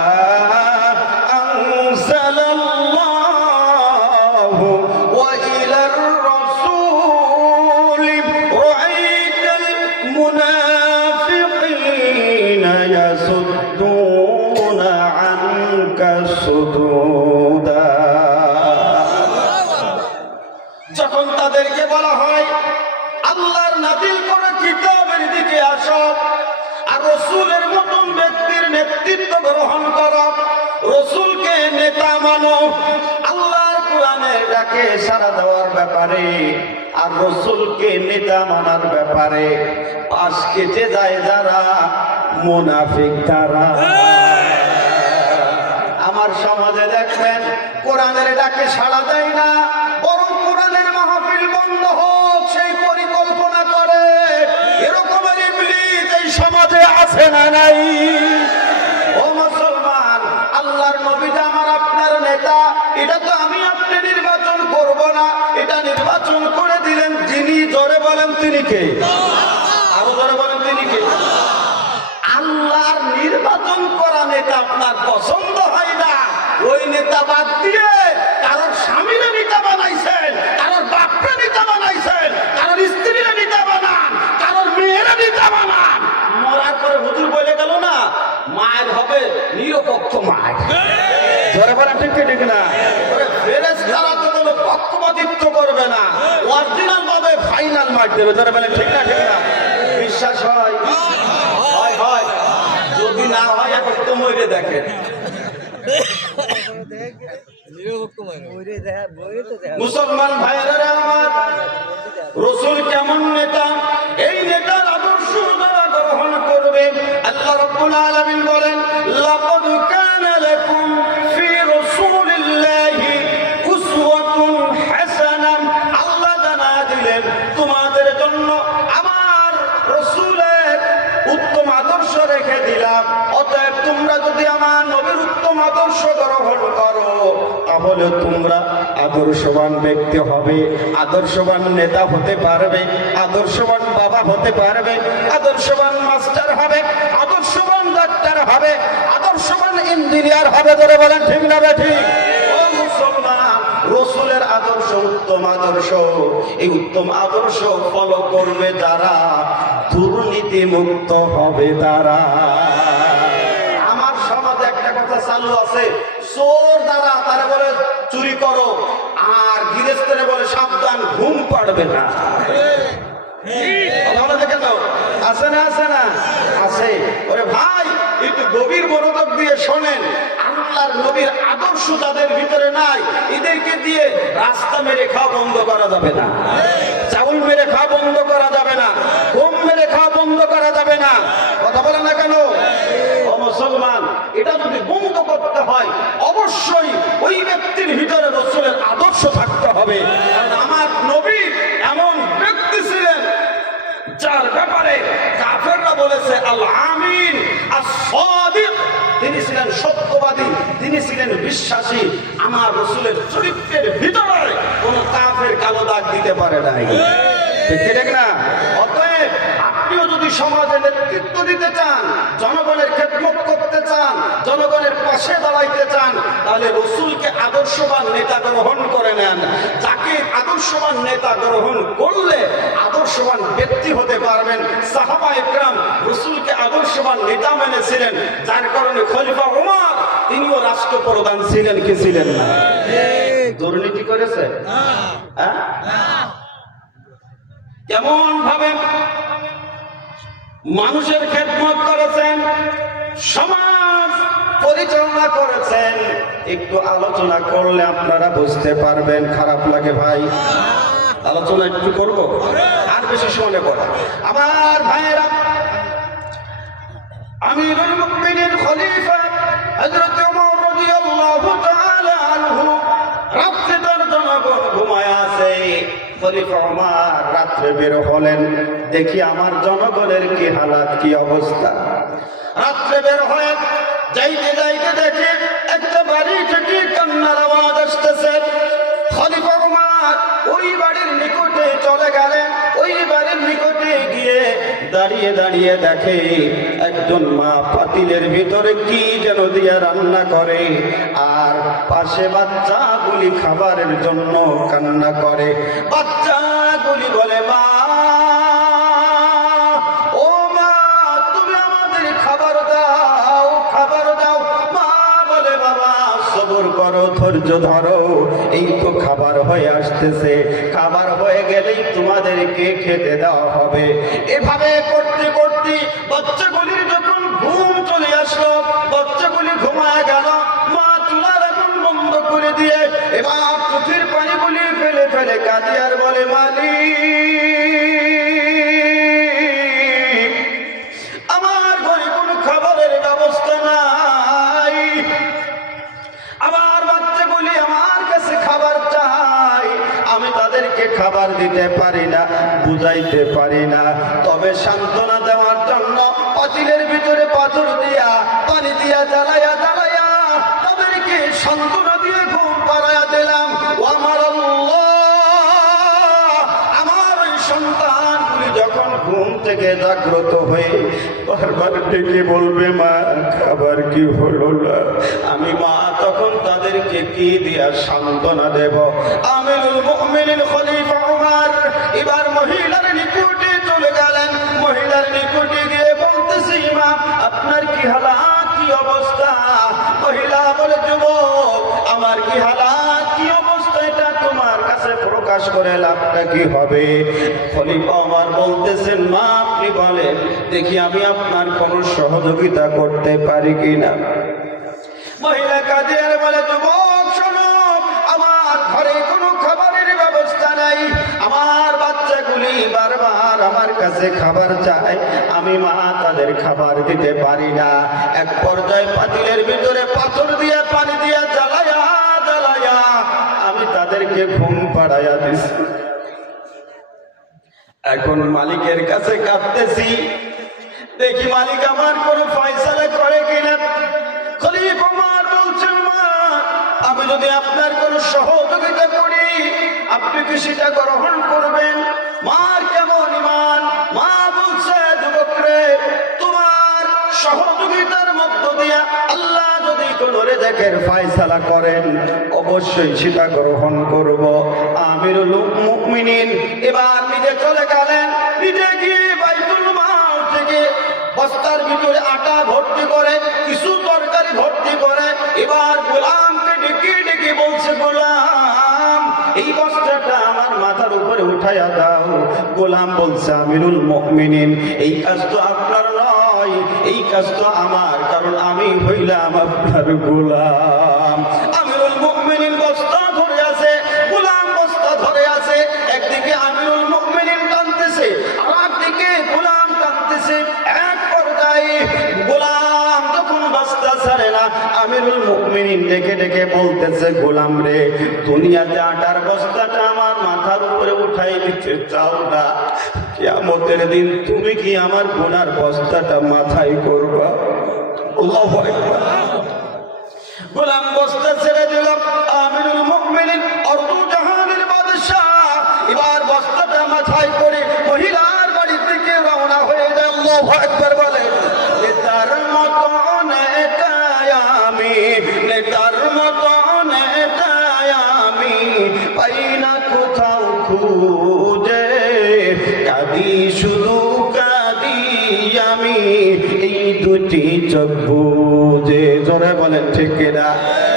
আনজালাল্লাহু ওয়া ইলার রাসূল রাআইতাল মুনাফিকিনা ইয়াসুদ্দুনা আনকা সুদুদা। যখন তাদেরকে বলা হয় আল্লাহর নাযিল করা কিতাবের দিকে আসো, আর রাসূলের মতন ব্যক্তির নেতৃত্ব গ্রহণ করো, রাসূলকে নেতা মানো, আল্লাহর কোরআনের ডাকে সাড়া দেওয়ার ব্যাপারে আর রাসূলকে নেতা মানার ব্যাপারে পাশ কেটে যায় যারা, মুনাফিক তারা। আমার সমাজে দেখবেন কোরআনের ডাকে সাড়া দেয় না, বরং কোরআনের মাহফিল বন্ধ হোক সেই পরিকল্পনা করে। এরকমের ইবলিস এই সমাজে আছে না নাই? ও মুসলমান, আল্লাহর নবী আমার আপনার নেতা, এটা তো আমি আপনি নির্বাচন করব না, এটা নির্বাচন করে দিলেন যিনি। জোরে বলেন তিনি কে? আরো জোরে বলেন তিনি কে? আল্লাহর নির্বাচন করা নেতা আপনার পছন্দ হয় না, ওই নেতা বাদ দিয়ে কারোর স্বামীরে নেতা বানাইছেন, কারোর বাপরে নেতা বানাইছেন, কারোর স্ত্রীরে নেতা বানান, কারোর মেয়েরা নেতা বানান। মরার পরে হুজুর বলে গেল না, মায়ের হবে নিরপেক্ষ মায়ের। ধরে বলেন ঠিক ঠিক না? ফেরেশতারা তো কোনো পক্ষপাতিত্ব করবে না, অরিজিনাল ভাবে ফাইনাল মার্ক দেবে। ধরে বলেন ঠিক না? ঠিক না? বিশ্বাস হয়? হয় হয়। যদি না হয় এখন তো মরে দেখেন। মুসলমান ভাইয়েরা আমার, রাসূল কেমন নেতা, এই নেতার আদর্শ যারা গ্রহণ করবে, আল্লাহ রাব্বুল আলামিন বলেন, লাকাদ কানা লাকুম ফি রাসূলিল্লাহি উসওয়াতুন হাসানাহ। আল্লাহ জানা দিলেন তোমাদের জন্য আমার রাসূলের উত্তম আদর্শ রেখে দিলাম। অতএব তোমরা যদি আমার নবীর উত্তম আদর্শ গ্রহণ করো তাহলে তোমরা আদর্শবান ব্যক্তি হবে, আদর্শবান নেতা হতে পারবে, আদর্শবান বাবা হতে পারবে, আদর্শবান মাস্টার হবে, আদর্শবান ডাক্তার হবে, আদর্শবান ইঞ্জিনিয়ার হবে। ধরে বলেন ঠিক না ঠিক? ও মুসলমান, রসুলের আদর্শ উত্তম আদর্শ। এই উত্তম আদর্শ ফলো করবে যারা, দুর্নীতি মুক্ত হবে তারা। আমার সমাজে একটা কথা চালু আছে, চোর যারা তারা বলে চুরি করো, আর গৃহস্থরে বলে সাবধান ঘুম পাড়বে না। আছে না আছে না আছে? ওরে ভাই, একটু গভীর মনোযোগ দিয়ে শোনেন। আল্লাহর নবীর আদর্শ যাদের ভিতরে নাই, এদেরকে দিয়ে রাস্তা মেরে খাওয়া বন্ধ করা যাবে না, চাউল মেরে খাওয়া বন্ধ করা যাবে না, গম মেরে খাওয়া বন্ধ করা যাবে না। কথা বলে না কেন? ও মুসলমান, এটা যদি বন্ধ করতে হয় অবশ্যই ওই ব্যক্তির ভিতরে রাসূলের আদর্শ থাকতে হবে। কারণ আমার নবী এমন ব্যক্তি ছিলেন যার ব্যাপারে কাফেররা বলেছে আল আমিন আস-সাদিক। তিনি ছিলেন সত্যবাদী, তিনি ছিলেন বিশ্বাসী। আমার রাসূলের চরিত্রের ভিতরে কোন কাফের কালো দাগ দিতে পারে নাই। ঠিক না? অতএব আপনিও যদি সমাজে নেতৃত্ব দিতে চান, জনগণের খেদমত করতে চান, জনগণের পাশে দাঁড়াইতে চান, তাহলে রাসূলকে আদর্শবান নেতা গ্রহণ করে নেন। যাকে আদর্শবান নেতা গ্রহণ করলে আদর্শবান ব্যক্তি হতে পারবেন। সাহাবায়ে কেরাম রাসূলকে আদর্শবান নেতা মেনেছিলেন, যার কারণে খলিফা ওমর তিনিও রাষ্ট্রপ্রধান ছিলেন। কি ছিলেন না? দুর্নীতি করেছে? হ্যাঁ, কেমন ভাবে মানুষের খেদমত করেছেন, সমাজ পরিচালনা করেছেন, একটু আলোচনা করলে আপনারা বুঝতে পারবেন। খারাপ লাগে ভাই? আলোচনা একটু করব, আর বেশি সময় পড়া। আমার ভাইয়েরা, আমিরুল মুমিনিন খলিফা হযরত ওমর রাদিয়াল্লাহু তাআলা আনহু রাতে তার জনগণ ঘুমায় আছে। খলিফা ওমর রাতে বের হলেন, দেখি আমার জনগণের কি হালাত, কি অবস্থা। রাতে বের হয়ে যাইতে যাইতে দেখে একটা বাড়ি থেকে কান্নার আওয়াজ আসতেছে। খলিফা ওমর ওই বাড়ির নিকটে চলে গেলেন। ওই বাড়ির নিকটে গিয়ে দাঁড়িয়ে দাঁড়িয়ে দেখে একজন মা পাতিলের ভিতরে কি যেন দিয়ে রান্না করে, আর পাশে বাচ্চাগুলি খাবারের জন্য কান্না করে। বাচ্চাগুলি বলে, মা, ও মা, তুমি আমাদের খাবার দাও, খাবার দাও। মা বলে, বাবা সবর করো, ধৈর্য ধরো, এই তো খাবার হয়ে আসতেছে, খাবার হয়ে গেলেই তোমাদেরকে খেতে দেওয়া হবে। এভাবে করতে করতে বাচ্চাগুলির যখন ঘুম চলে আসলো, বাচ্চাগুলি ঘুমায় গেল। মা চুলার আগুন বন্ধ করে দিয়ে এবার চোখের পানিগুলি ফেলে ফেলে কাঁদে আর বলে, মালিক, আমার ঘরে কোনো খাবারের ব্যবস্থা নাই, আমার বাচ্চাগুলি আমার কাছে খাবার চাই, আমি তাদেরকে খাবার দিতে পারি না, বুঝাইতে পারি না। তবে সান্ত্বনা দেওয়ার জন্য পাতিলের ভিতরে পাথর দিয়া, পানি দিয়া জ্বালাইয়া জ্বালাইয়া তাদেরকে সান্ত্বনা দিয়ে ঘুম পাড়াইয়া দিলাম। ও আমার আল্লাহ, আমার ওই সন্তানগুলি যখন ঘুম থেকে জাগ্রত হয়ে বারবার ডেকে বলবে, মা খাবার কি হলো না, আমি মা তখন তাদেরকে কি দিয়া সান্ত্বনা দেব? আমিরুল মুমিনিন খলিফা ওমর এবার মহিলার নিকটে চলে গেলেন। মহিলার নিকটে গিয়ে বলতেছে, ইমাম, আপনার কি হালাত, কি অবস্থা? মহিলা বলে, যুবক, আমার কি হালাত, কি অবস্থা, এটা তোমার কাছে প্রকাশ করে লাভটা কি হবে? খলিফা ওমর বলতেছেন, মা আপনি বলেন দেখি আমি আপনার কোনো সহযোগিতা করতে পারি কিনা। মহিলা কাজে আর বলে, যুবক শোনো, আমার ঘরে কোনো খাবারের ব্যবস্থা নাই, আমার বাচ্চাগুলি বারবার আমার কাছে খাবার চায়, আমি মা তাদের খাবার দিতে পারি না। এক পর্যায়ে পাতিলের ভিতরে পাথর দিয়ে পানি দিয়ে জ্বালায়া জ্বালায়া আমি তাদেরকে ঘুম পাড়াইয়া দিছি। এখন মালিকের কাছে কাঁদতেছি, দেখি মালিক আমার কোন ফয়সালা করে কিনা। খলিফা ওমর বলছেন, মা আমি যদি আপনার কোন সহযোগিতা করি আপনি কি সেটা গ্রহণ করবেন? মার কেমন ঈমান! মা বলছে, যুবক রে, তোমার সহযোগিতার মধ্য দিয়া আল্লাহ যদি কোন রিজকের ফয়সালা করেন অবশ্যই সেটা গ্রহণ করব। আমিরুল মুমিনিন এবার নিজে চলে গেলেন, নিজে গিয়ে বাইতুল মাল থেকে বস্তার ভিতরে আটা ভর্তি করে, কিছু তরকারি ভর্তি করে, এবার গোলামকে ডেকে ডেকে বলছে, গোলাম এই বস্তাটা আমার মাথার উপরে উঠাইয়া দাও। গোলাম বলছে, আমিরুল মুমিনিন এই কাজ তো আপনার নয়, এই কাজ তো আমার, কারণ আমি হইলাম আপনার গোলাম। আমিরুল মুমিনিন বস্তা ধরে আছে, গোলাম বস্তা ধরে আছে। একদিকে আমিরুল মুমিনিন টানতেছে, আর একদিকে গোলাম টানতেছে। এক পর্যায়ে গোলাম যখন বস্তা ছাড়ে না, আমিরুল মুমিনিন ডেকে ডেকে বলতেছে, গোলাম রে, দুনিয়াতে আটার বস্তাটা আমার মাথার উপরে উঠাই দিতে চাও না, কিয়ামতের দিন তুমি কি আমার গুনার বস্তাটা মাথায় করবা? আল্লাহু আকবার। গোলাম বস্তা ছেড়ে দিল। আমিরুল মুমিনিন অর্ধ জাহানের বাদশা এবার বস্তাটা মাথায় করে মহিলার বাড়ির দিকে রওনা হয়ে যায়। আল্লাহু আকবার বলে, নেতার মতন এটাই আমি, নেতার মতন এটাই আমি, পাই না কোথাও খুঁজে, কাঁদি শুধু কাঁদি আমি, এই দুটি চোখ বুঝে। জোরে বলেন ঠিক কিনা?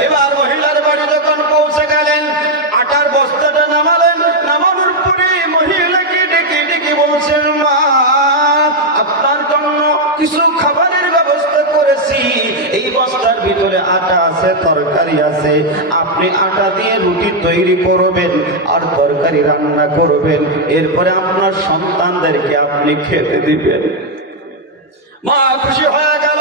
এবার মহিলার বাড়ি যখন পৌঁছে গেলেন, আটার বস্তাটা নামালেন, নামানোর পরে মহিলাকে ডেকে ডেকে বলছেন, মা আপনার জন্য কিছু খাবারের ব্যবস্থা করেছি, এই বস্তার ভিতরে আটা আছে, তরকারি আছে, আপনি আটা দিয়ে রুটি তৈরি করবেন আর তরকারি রান্না করবেন, এরপরে আপনার সন্তানদেরকে আপনি খেতে দিবেন। মা খুশি হয়ে গেল,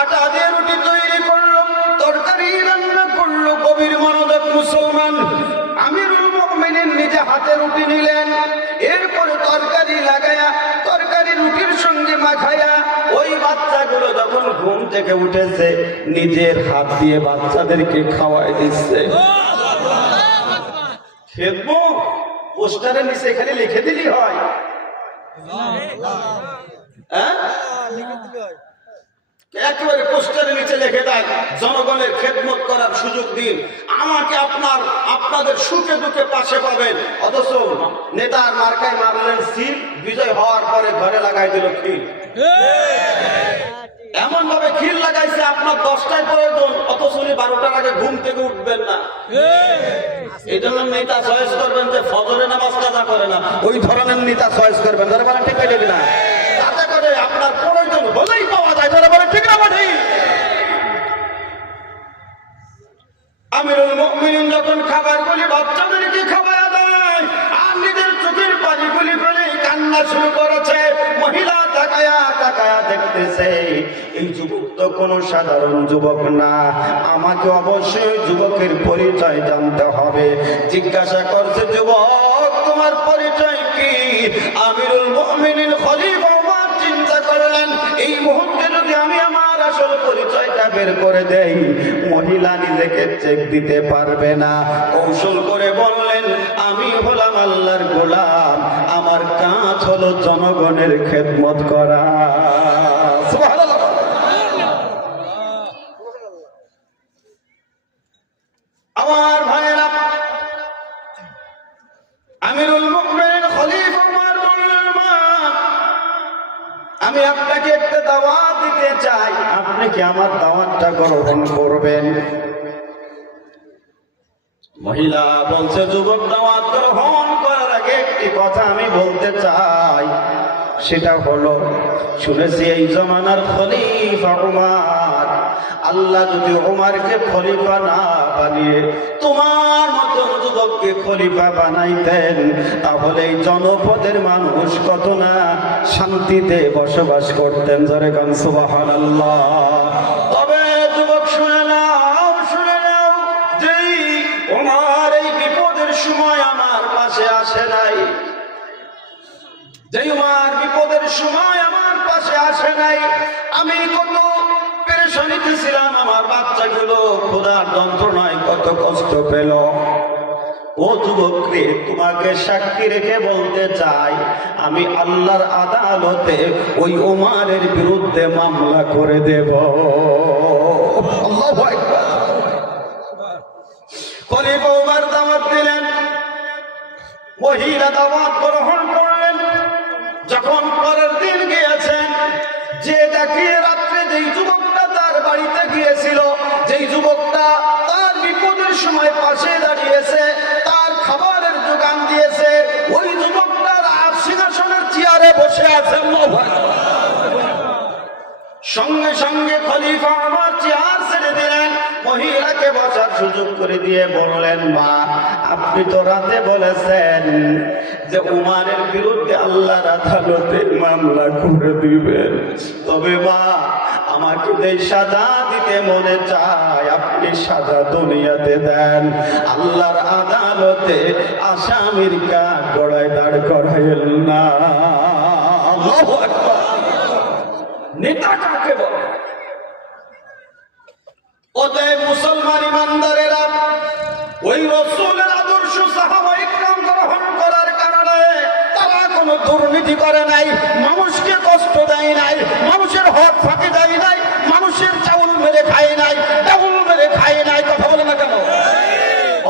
আটা দিয়ে রুটি তৈরি করলো, তরকারি রান্না করলো। গভীর মনোযোগ মুসলমান। আমিরুল মুমিনিন নিজে হাতে রুটি নিলেন, এরপরে তরকারি লাগায়া তরকারি রুটির সঙ্গে মাখায়া ওই বাচ্চাগুলো যখন ঘুম থেকে উঠেছে নিজের হাত দিয়ে বাচ্চাদেরকে খাওয়াই দিচ্ছে। খেদমো পোস্টারের নিচে এখানে লিখে দিলি হয়? হ্যাঁ, একেবারে পোস্টারের নিচে লিখে দেয়, জনগণের খেদমত করার সুযোগ দিন, আমাকে আপনাদের সুখে দুঃখে পাশে পাবেন। অথচ নেতার মার্কায় মারলেন সিল, বিজয় হওয়ার পরে ঘরে লাগাই দিল খিল। এমন ভাবে খিল লাগাইছে আপনার 10টায় প্রয়োজন, অথচ উনি 12টার আগে ঘুম থেকে উঠবেন না। এই জন্য নেতা চয়েস করবেন যে ফজরে নামাজ কাজা করে না, ওই ধরনের নেতা চয়েস করবেন। ধরে বলেন ঠিক আছে কিনা? তাতে করে আপনার প্রয়োজন হলেই পাওয়া যায়। ধরে বলেন ঠিক না? ঠিক। আমিরুল মুমিনিন যখন খাবারগুলি বাচ্চাদেরকে খাওয়ায়া দেয় আর নিজের চোখের পানিগুলি ফেলে কান্না শুরু করেছে, মহিলা তাকায়া তাকায়া দেখতেছে এই যুবক তো কোনো সাধারণ যুবক না, আমাকে অবশ্যই যুবকের পরিচয় জানতে হবে। জিজ্ঞাসা করছে, যুবক তোমার পরিচয় কি? আমিরুল মুমিনিন খলিফা ওমর চিন্তা করলেন, এই মুহূর্তে যদি আমি আমার আসল পরিচয়টা বের করে দেই মহিলা নিজেকে চেক দিতে পারবে না। কৌশল করে বললেন, আমি হলাম আল্লাহর গোলাম, আমার কাজ হলো জনগণের খেদমত করা। সুবহানাল্লাহ। আমার ভাইয়েরা, আমিরুল মুমিনিন খলিফা ওমর বললেন, মা আমি আপনাকে একটা দাওয়াত দিতে চাই, আপনি কি আমার দাওয়াতটা গ্রহণ করবেন? মহিলা বলছে, যুবক দাওয়াত গ্রহণ করার আগে একটি কথা আমি বলতে চাই, সেটা হলো শুনেছি এই জমানার খলিফা উমর, আল্লাহ যদি উমরকে খলিফা না বানিয়ে তোমার মতন যুবককে খলিফা বানাইতেন তাহলে এই জনপদের মানুষ কত না শান্তিতে বসবাস করতেন। জোরে গান সুবহানাল্লাহ। তবে যুবক শুনে নাও, শুনে নাও, যেই উমর এই বিপদের সময় আমার পাশে আসে নাই, যেই উমর বিপদের নামাজের সময় আমার পাশে আসে নাই। আমি কত পেরেশানিতে ছিলাম, আমার বাচ্চাগুলো ক্ষুধার যন্ত্রণায় কত কষ্ট পেল। ও যুবক রে, তোমাকে সাক্ষী রেখে বলতে চাই, আমি আল্লাহর আদালতে ওই ওমরের বিরুদ্ধে মামলা করে দেব। আল্লাহু আকবার। খলিফা ওমর দাওয়াত দিলেন, মহিলা দাওয়াত গ্রহণ করলেন। যখন পরের দিন গিয়েছেন, যে দেখিয়ে রাত্রে যেই যুবকটা তার বাড়িতে গিয়েছিল, যেই যুবকটা তার বিপদের সময় পাশে দাঁড়িয়েছে, তার খাবারের যোগান দিয়েছে, ওই যুবকটার সিংহাসনের চেয়ারে বসে আছেন। সঙ্গে সঙ্গে খলিফা আমার চেয়ার ছেড়ে দিলেন, মহিলাকে বসার সুযোগ করে দিয়ে বললেন, মা, আপনি তো রাতে বলেছেন যে উমারের বিরুদ্ধে আল্লাহর আদালতে মামলা করে দিবেন, তবে মা, আমাকে যে সাজা দিতে মনে চায় আপনি সাজা দুনিয়াতে দেন, আল্লাহর আদালতে আসামির কাঠ গড়ায় দাঁড় করাইল না। আল্লাহু আকবার। নেতা কাকে বলে? অতএব মুসলমান ইমানদারেরা, ওই রাসূলের আদর্শ সাহাবায়ে কিরাম গ্রহণ করার কারণে তারা কোনো দুর্নীতি করে নাই, মানুষকে কষ্ট দেয় নাই, মানুষের হক ফাঁকি দেয় নাই, মানুষের চাউল মেরে খায় নাই, ডাউল মেরে খায় নাই। কথা বলে না কেন?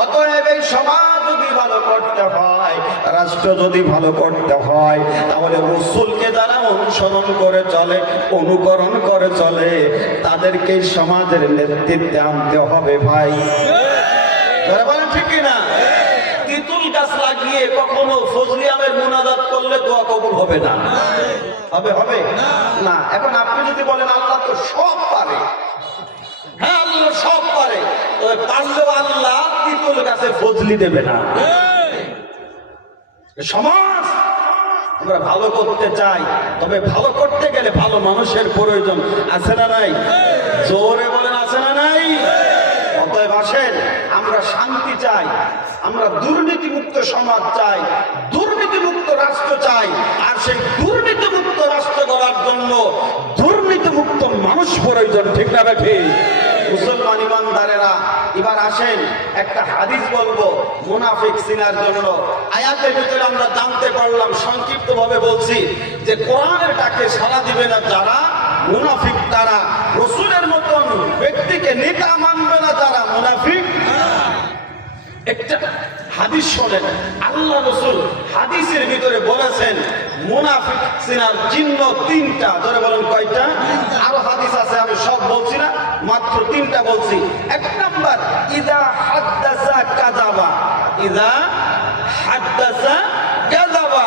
অতএব এই সমাজ যদি ভালো করতে হয়, রাষ্ট্র যদি ভালো করতে হয়, তাহলে রাসূলকে যারা অনুসরণ করে চলে, অনুকরণ করে চলে, তাদেরকে সমাজের নেতৃত্বে আনতে হবে ভাই। বলেন ঠিক কিনা? তিতুল গাছ লাগিয়ে কখনো ফজলি আমের মুনাজাত করলে দোয়া কবুল হবে না। হবে হবে না। এখন আপনি যদি বলেন আল্লাহ তো সব পারে, হ্যাঁ আল্লাহ সব পারে, তবে পারলেও আল্লাহ তিতুল গাছে ফজলি দেবে না। সমাজ আমরা ভালো করতে চাই, তবে ভালো করতে গেলে ভালো মানুষের প্রয়োজন আছে না নাই? জোরে বলেন, আছে না নাই? অতএব আসেন, আমরা শান্তি চাই, আমরা দুর্নীতিমুক্ত সমাজ চাই, দুর্নীতিমুক্ত রাষ্ট্র চাই, আর সেই দুর্নীতিমুক্ত রাষ্ট্র গড়ার জন্য দুর্নীতিমুক্ত মানুষ প্রয়োজন। ঠিক না ঠিক? মুসলমান ইমানদারেরা, এবার আসেন একটা হাদিস বলবো মুনাফিক চিনার জন্য। আয়াতের ভিতরে আমরা জানতে পারলাম, সংক্ষিপ্ত ভাবে বলছি, যে কোরআনের ডাকে সাড়া দিবে না যারা, মুনাফিক তারা। রাসূলের মতন ব্যক্তিকে নেতা মানবে না যারা, মুনাফিক। একটা হাদিস শোনেন, আল্লাহ রাসূল হাদিসের ভিতরে বলেছেন মুনাফিক চিনার চিহ্ন তিনটা। ধরে বলেন কয়টা? আরো হাদিস আছে, আমি সব বলছি না, মাত্র তিনটা বলছি। এক নাম্বার, ইদা হাদ্দাসা কাযাবা। ইদা হাদ্দাসা কাযাবা,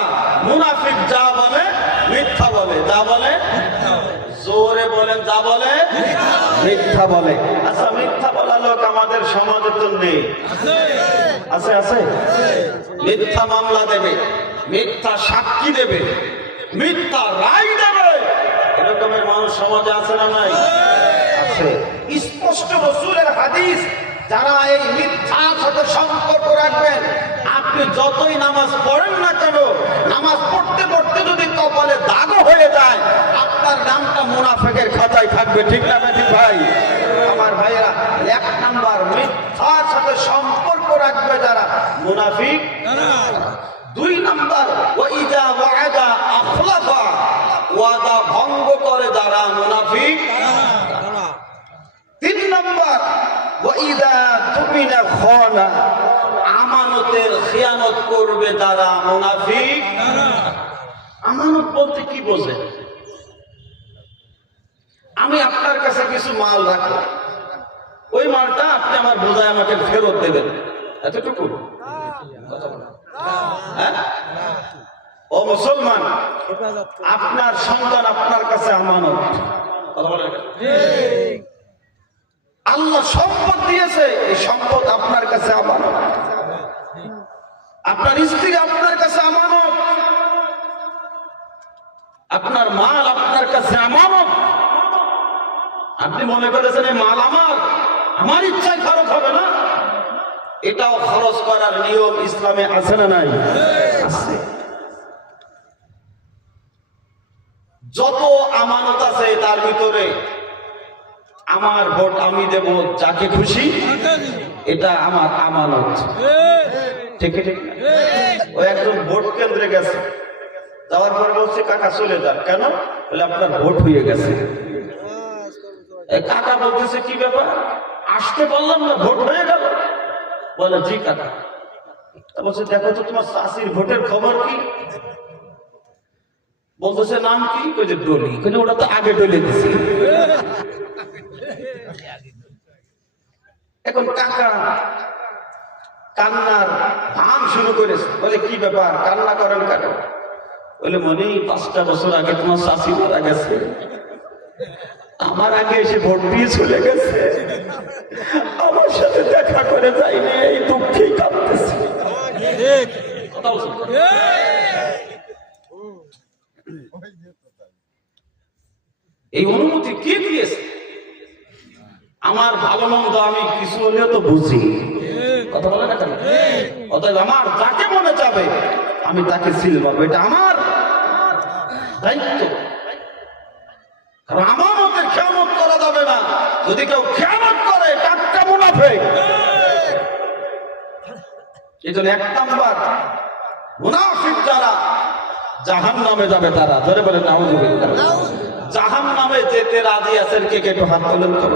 মুনাফিক যা বলে মিথ্যা বলে। যা বলে, জোরে বলেন, যা বলে মিথ্যা বলে। আচ্ছা, মিথ্যা বলা লোক আমাদের সমাজে তো নেই? আছে আছে। মিথ্যা মামলা দেবে, মিথ্যা সাক্ষী দেবে, মিথ্যা রায় দেবে, এরকমের মানুষ সমাজে আছে না নাই? আছে। স্পষ্ট রাসূলের হাদিস, যারা এই মিথ্যার সাথে সম্পর্ক রাখবেন, আপনি যতই নামাজ পড়েন না কেন, নামাজ পড়তে পড়তে যদি কপালে দাগও হয়ে যায়, আপনার নামটা মুনাফিকের খাতায় থাকবে। ঠিক না ঠিক ভাই? আমার ভাইয়েরা, এক নাম্বার, মিথ্যার সাথে সম্পর্ক রাখবে যারা, মুনাফিক। দুই নাম্বার, ওয়াইদা ওয়াদা আখলাফা, ওয়াদা ভঙ্গ করে যারা, মুনাফিক। তিন নাম্বার, ওয়াইদা তুমিনা খানা, আমানতের খিয়ানত করবে যারা, মুনাফিক। আমানত বলতে কি বোঝে? আমি আপনার কাছে কিছু মাল রাখলাম, ওই মালটা আপনি আমার বোঝায় আমাকে ফেরত দেবেন, এতটুকু? হ্যাঁ? ও মুসলমান, আপনার সন্তান আপনার কাছে আমানত। আল্লাহ সম্পদ দিয়েছে, এই সম্পদ আপনার কাছে আমানত। আপনার স্ত্রী আপনার কাছে আমানত, আপনার মাল আপনার কাছে আমানত। আপনি মনে করেছেন এই মাল আমার ইচ্ছায় খরচ হবে না, এটাও খরচ করার নিয়ম ইসলামে আছে না নাই? আছে। যত আমানত আছে তার ভিতরে আমার ভোট আমি দেব যাকে খুশি, এটা আমার আমানত। ঠিক ঠিক না? ওই একজন ভোট কেন্দ্রে গেছে, যাওয়ার পর বলছে কাকা চলে যান। কেন? বলে আপনার ভোট হয়ে গেছে। কাকা বলতেছে কি ব্যাপার, আসতে বললাম না, ভোট হয়ে গেল। বলে জি কাকা। বলছে দেখো তো তোমার চাষির ভোটের খবর কি? বলতেছে নাম কি? কইছে ডলি। কইছে ওটা তো আগে ডলে দিছি। এখন কাকা কান্নার ভান শুরু করেছে। বলে কি ব্যাপার, কান্না করেন কেন? বলে মনে 5টা বছর আগে তোমার চাষি মারা গেছে, আমার আগে এসে ভোট দিয়ে চলে গেছে, আমার সাথে দেখা করে যায়নি, এই দুঃখেই কাঁদতেছে। এই অনুমতি কে দিয়েছে? আমার ভালো মন্দ আমি কিছু হলেও তো বুঝি, কথা বলে না কেন? অতএব আমার যাকে মনে যাবে আমি তাকে সিলবাবো, এটা আমার দায়িত্ব। আমার মতে খেয়ামত করা যাবে না। যদি কেউ খেয়ামত করে টাটকা মুনাফিক। এই জন্য 1 নাম্বার মুনাফিক যারা জাহান্নামে যাবে তারা, ধরে বলে নাউযুবিল্লাহ, জাহান্নামে যেতে রাজি আছেন কে কে? একটু হাত তোলেন তো।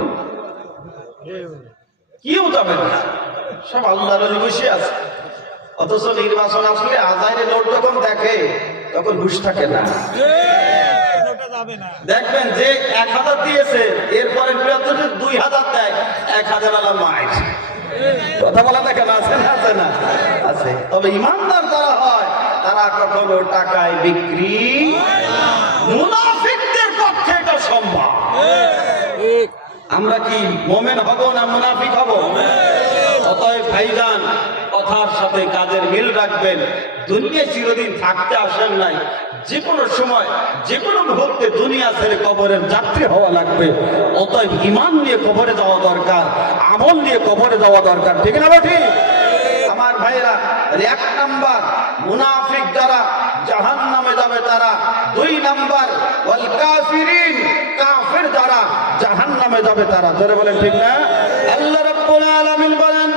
কেউ যাবে না, সব আল্লাহর ওলি বসে আছে। অথচ নির্বাচন আসলে আজাইরে লোক যখন দেখে তখন হুশ থাকে না। দেখবেন যে 1000 দিয়েছে, এরপরে 2000 দেয়, 1000 আলা মাইট। কথা বলা দেখেন আছে না? আছে না? আছে। তবে ইমানদার যারা হয় তারা কখনো টাকায় বিক্রি। মুনাফিকদের পক্ষে এটা সম্ভব। আমরা কি মুমিন হব না মুনাফিক হব? অতএব ভাইজান, কথার সাথে কাজের মিল রাখবেন। দুনিয়ায় চিরদিন থাকতে আসেন নাই, যে কোনো সময় যে কোনো মুহূর্তে দুনিয়া ছেড়ে কবরের যাত্রী হওয়া লাগবে। অতএব ঈমান নিয়ে কবরে যাওয়া দরকার, আমল নিয়ে কবরে যাওয়া দরকার। ঠিক না ঠিক? আমার ভাইরা, 1 নাম্বার মুনাফিক যারা জাহান্নামে যাবে তারা। 2 নাম্বার ওয়াল কাফিরিন, কাফির যারা জাহান্নামে যাবে তারা। ধরে বলেন ঠিক না? আল্লাহ রাব্বুল আলামিন বলেন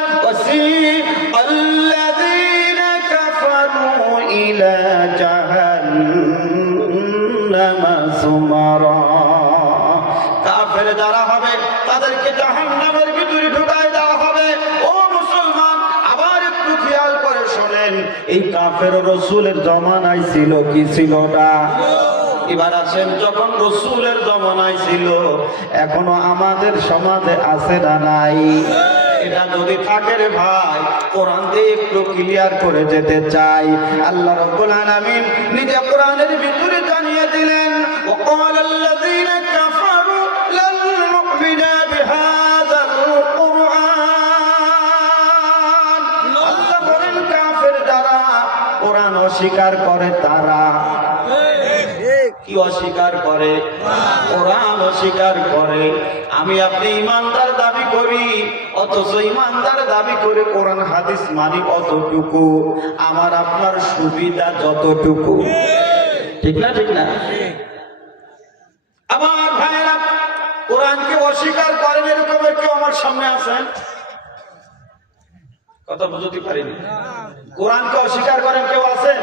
আল্লাযীনা কাফারু ইলা জাহান্নামা সুমারা। কাফের যারা হবে তাদেরকে জাহান্নামের ভিতরে ঢুকায় দেওয়া হবে। ও মুসলমান, আবার একটু খেয়াল করে শোনেন, এই কাফের রাসূলের জমানায় ছিল কি ছিল না? এবার আসেন, যখন রাসূলের জমানায় ছিল, এখনো আমাদের সমাজে আছে না নাই? এটা যদি থাকে রে ভাই, কোরআন দিয়ে একটু ক্লিয়ার করে যেতে চাই। আল্লাহ রাব্বুল আলামিন নিজে কোরআনের ভিতরে জানিয়ে দিলেন, ওয়াকালাল্লাযীনা কাফারু লান নু'মিনা বিহাযাল কুরআন। আল্লাহ বলেন কাফের যারা কোরআন অস্বীকার করে তারা। কি অস্বীকার করে? কোরআন অস্বীকার করে। আমি আপনি ইমানদার দাবি করি, অথচ ইমানদার দাবি করে কোরআন হাদিস মানি অতটুকু, আমার আপনার সুবিধা যতটুকু। ঠিক না? ঠিক না? আমার ভাইরা, কোরআনকে অস্বীকার করেন এরকম কেউ আমার সামনে আছেন? কথা বুঝতে পারিনি। কোরআনকে অস্বীকার করেন কেউ আছেন?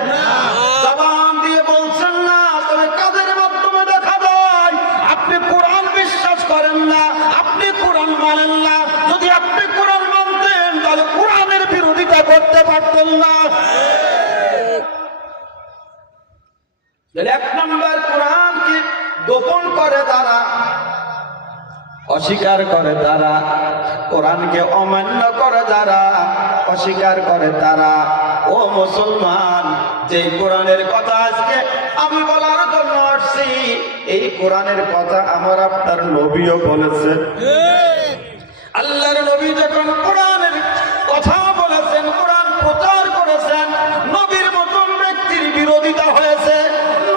জবান দিয়ে বলছেন না, তবে কাদের মাধ্যমে দেখা যায় আপনি কোরআন বিশ্বাস করেন না, আপনি কোরআন মানেন না। যদি আপনি কোরআন মানতেন তাহলে কোরআনের বিরোধিতা করতে পারতেন না। 1 নাম্বার কোরআনকে গোপন করে তারা, অস্বীকার করে তারা, কোরআনকে অমান্য করে যারা, অস্বীকার করে তারা। ও মুসলমান, যে কোরআনের কথা আজকে আমি বলার জন্য আসছি, এই কোরআনের কথা আমার আপনার নবীও বলেছেন। আল্লাহর নবী যখন কোরআনের কথা বলেছেন, কোরআন প্রচার করেছেন, নবীর মতন ব্যক্তির বিরোধিতা হয়েছে,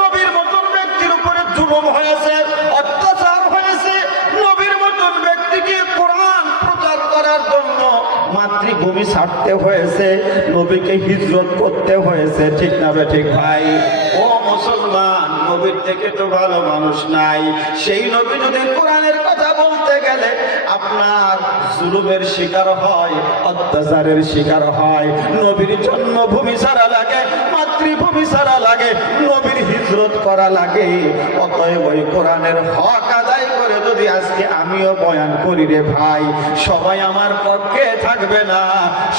নবীর মতন ব্যক্তির উপরে জুলুম হয়েছে, অত্যাচার হয়েছে। নবীর মতন ব্যক্তিকে কোরআন প্রচার করার জন্য মাতৃভূমি ছাড়তে হয়েছে, নবীকে হিজরত করতে হয়েছে। ঠিক না ঠিক ভাই? ও মুসলমান, নবীর থেকে তো ভালো মানুষ নাই। সেই নবী যদি কোরআনের কথা বলতে গেলে আপনার জুলুমের শিকার হয়, অত্যাচারের শিকার হয়, নবীর জন্মভূমি ছাড়া লাগে, মাতৃভূমি ছাড়া লাগে, নবীর হিজরত করা লাগে। অতএব ওই কোরআনের হক আদায় করে যদি আজকে আমিও বয়ান করি রে ভাই, সবাই আমার পক্ষে থাকবে না,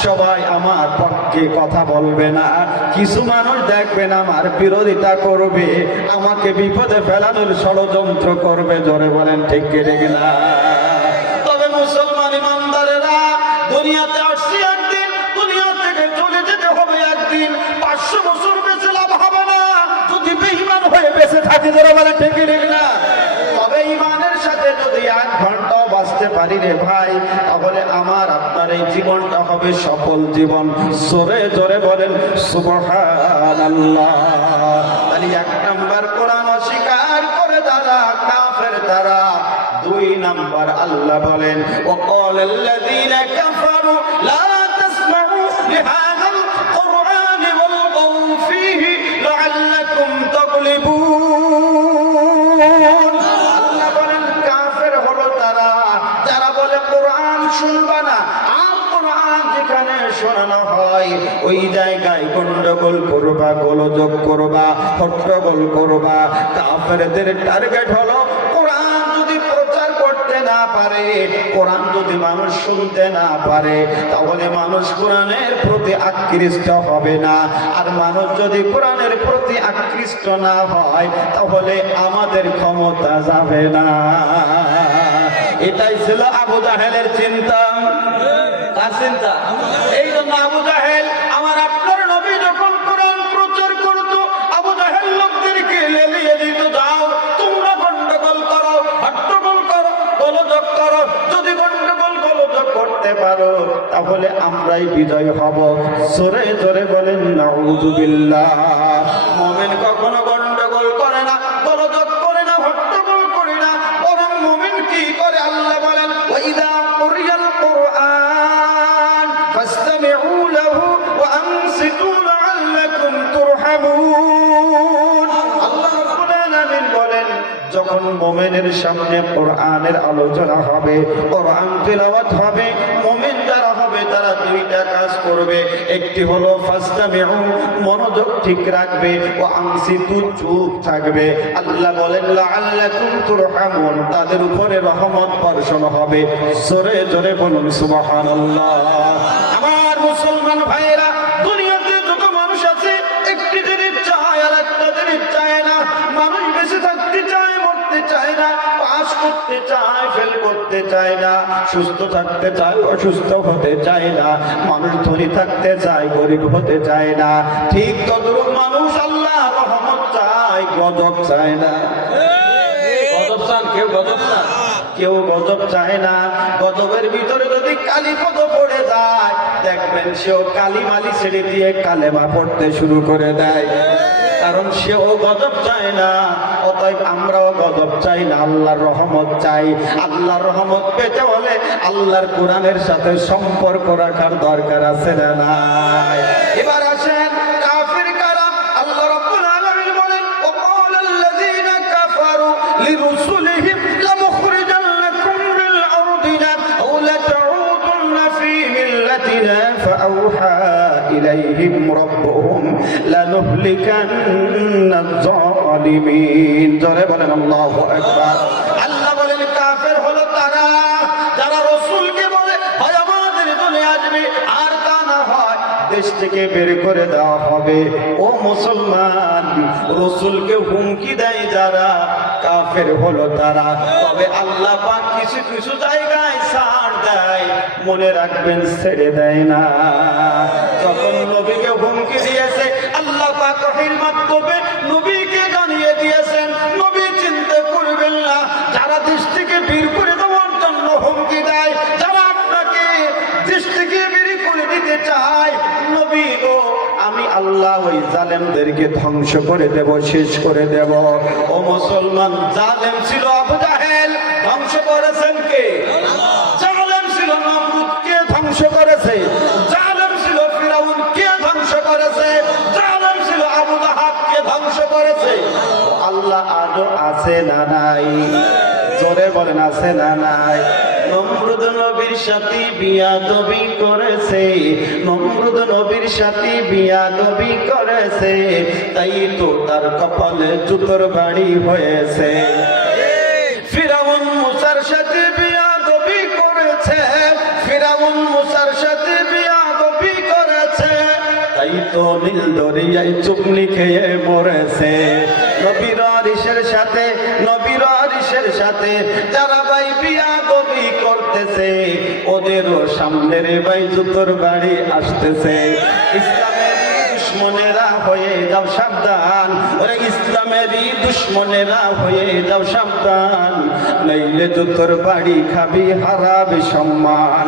সবাই আমার পক্ষে কথা বলবে না। কিছু মানুষ দেখবেন আমার বিরোধিতা করবে, আমাকে বিপদে ফেলানোর ষড়যন্ত্র করবে। জোরে বলেন ঠিক কি না? তবে মুসলমান ইমানদারেরা, দুনিয়াতে আসছি একদিন, দুনিয়া থেকে চলে যেতে হবে একদিন। 500 বছর বেঁচে লাভ হবে না যদি বেঈমান হয়ে বেঁচে থাকি। জোরে বলেন ঠিক না? তবে ইমানের সাথে যদি 1 ঘন্টাও বাঁচতে পারি রে ভাই, তাহলে আমার আপনার এই জীবনটা হবে সফল জীবন। জোরে জোরে বলেন সুবহানাল্লাহ। তাহলে 1 নাম্বার কোরআন অস্বীকার করে তারা কাফের, তারা। 2 নাম্বার আল্লাহ বলেন ওয়াকালাল্লাযীনা কাফারু লা তাসমাউ লিহাযাল কুরআনি ওয়ালগাউ ফীহি লাআল্লাকুম তাগলিবুন। আল্লাহ বলেন কাফের হলো তারা যারা বলে কোরআন শুনবা না, আর কোরআন যেখানে শোনানো হয় ওই জায়গায় গন্ডগোল করবা, গোলযোগ করবা, হট্টগোল করবা। কাফেরদের টার্গেট হলো কোরআন যদি প্রচার করতে না পারে, কোরআন যদি মানুষ শুনতে না পারে, তাহলে মানুষ কোরআনের প্রতি আকৃষ্ট হবে না। আর মানুষ যদি কোরআনের প্রতি আকৃষ্ট না হয়, তাহলে আমাদের ক্ষমতা যাবে না। এটাই ছিল আবু জাহেলের চিন্তা। কার চিন্তা? এই জন্য আবু জাহেল, আমার আপনার নবী যখন কোরআন প্রচার করত, আবু জাহেল লোকদেরকে লেলিয়ে দিত, যাও তোমরা গন্ডগোল করো, হট্টগোল করো, গোলযোগ করো। যদি গন্ডগোল গোলযোগ করতে পারো, তাহলে আমরাই বিজয় হব। জোরে জোরে বলেন নাউযুবিল্লাহ। মুমিন কখনো গন্ডগোল করে না, গোলযোগ করে না, হট্টগোল করে না, বরং মুমিন কি করে? আল্লাহ বলেন ওয়াইদা কুরিয়াল কুরআন ফাসতামিউ লাহু ওয়া আনসিতু লাআল্লাকুম তুরহামুন। আল্লাহ রাব্বুল আলামিন বলেন যখন মুমিনের সামনে কোরআনের আলোচনা হবে, কোরআন তিলাওয়াত হবে, মুমিন যারা হবে তারা 2টা কাজ করবে। একটি হলো ফাসতামিউ, মনোযোগ ঠিক রাখবে, ও আনসিতু, চুপ থাকবে। আল্লাহ বলেন লাআল্লাকুম তুরহামুন, তাদের উপরে রহমত বর্ষণ হবে। জোরে জোরে বলুন সুবহানাল্লাহ। আমার মুসলমান ভাইয়েরা, দুনিয়াতে যত মানুষ আছে একটি জিনিস চায় আর একটা জিনিস চায় না। মানুষ বেঁচে থাকতে চায়, মরতে চায় না, পাস করতে চায়, ফেল করতে চায় না, সুস্থ থাকতে চায়, অসুস্থ হতে চায় না, মানুষ ধনী থাকতে চায়, গরিব হতে চায় না। ঠিক তদ্রূপ মানুষ আল্লাহ রহমত চায়, গজব চায় না। গজব চান কেউ? গজব চান কেউ? গজব চায় না। গজবের ভিতরে যদি কালিপদ পড়ে যায়, দেখবেন সেও কালিমালি ছেড়ে দিয়ে কালেমা পড়তে শুরু করে দেয়, কারণ সেও গজব চায় না। অতএব আমরাও গজব চাই না, আল্লাহর রহমত চাই। আল্লাহর রহমত পেতে হলে আল্লাহর কোরআনের সাথে সম্পর্ক রাখার দরকার আছে না নাই? এবার আসেন কাফির কারা। আল্লাহ রাব্বুল আলামিন বলেন ওয়াকালাল্লাযীনা কাফারু লিরুসুলিহিম লানুখরিজান্নাকুম মিল আরদিনা আও লাতাউদুন্না ফী মিল্লাতিনা ফাআওহা ইলাইহিম রাব্বুহুম লানুহলিকান্নাজ জালিমিন। জোরে বলেন আল্লাহু আকবার। আল্লাহ বলেন কাফের হলো তারা যারা রাসূলকে বলে হয় আমাদের দলে আসবে, আর তা না হয় দেশ থেকে বের করে দেওয়া হবে। ও মুসলমান, রাসূলকে হুমকি দেয় যারা, কাফের হলো তারা। তবে আল্লাহ পাক কিছু কিছু জায়গায় ছাড় দেয়, মনে রাখবেন ছেড়ে দেয় না। যখন নবীকে হুমকি দিয়েছে, আল্লাহ পাক ওহীর মাধ্যমে নবীকে জানিয়ে দিয়েছেন, নবী চিন্তা করবেন না যারা দেশ থেকে বের করে দেওয়ার জন্য হুমকি দেয়, যারা আপনাকে দেশ থেকে বের করে দিতে চায়, নবী গো আমি আল্লাহ ওই জালেমদেরকে ধ্বংস করে দেব, শেষ করে দেব। ও মুসলমান, জালেম ছিল আবু জাহেল, ধ্বংস করেছেন কে? জালেম ছিল নমরুদ, কে ধ্বংস করেছে? জালেম ছিল ফিরাউন, কে ধ্বংস করেছে? জালেম ছিল আবু লাহাব, কে ধ্বংস করেছে? আছে না নাই? জোরে বলেন আছে না নাই? নমরুদ নবীর সাথে বিয়াদবি করেছে, নমরুদ নবীর সাথে বিয়াদবি করেছে, তাই তো তার কপালে জুতোর বাড়ি হয়েছে। ফিরাউন মুসার সাথে বিয়াদবি করেছে, ফিরাউন মুসার সাথে বিয়াদবি করেছে, তাই তো নীল দরিয়ায় চুপনি খেয়ে মরেছে। নবীর আরিশের সাথে, নবীর আরিশের সাথে যারা ভাই বিয়াদবি করতেছে, ওদেরও সামনের ভাই জুতোর বাড়ি আসতেছে। ইসলামের দুশ্মনেরা হয়ে যাও সাবধান, ওরে ইসলামেরই দুশ্মনেরা হয়ে যাও সাবধান, নইলে জুতোর বাড়ি খাবি, হারাবি সম্মান।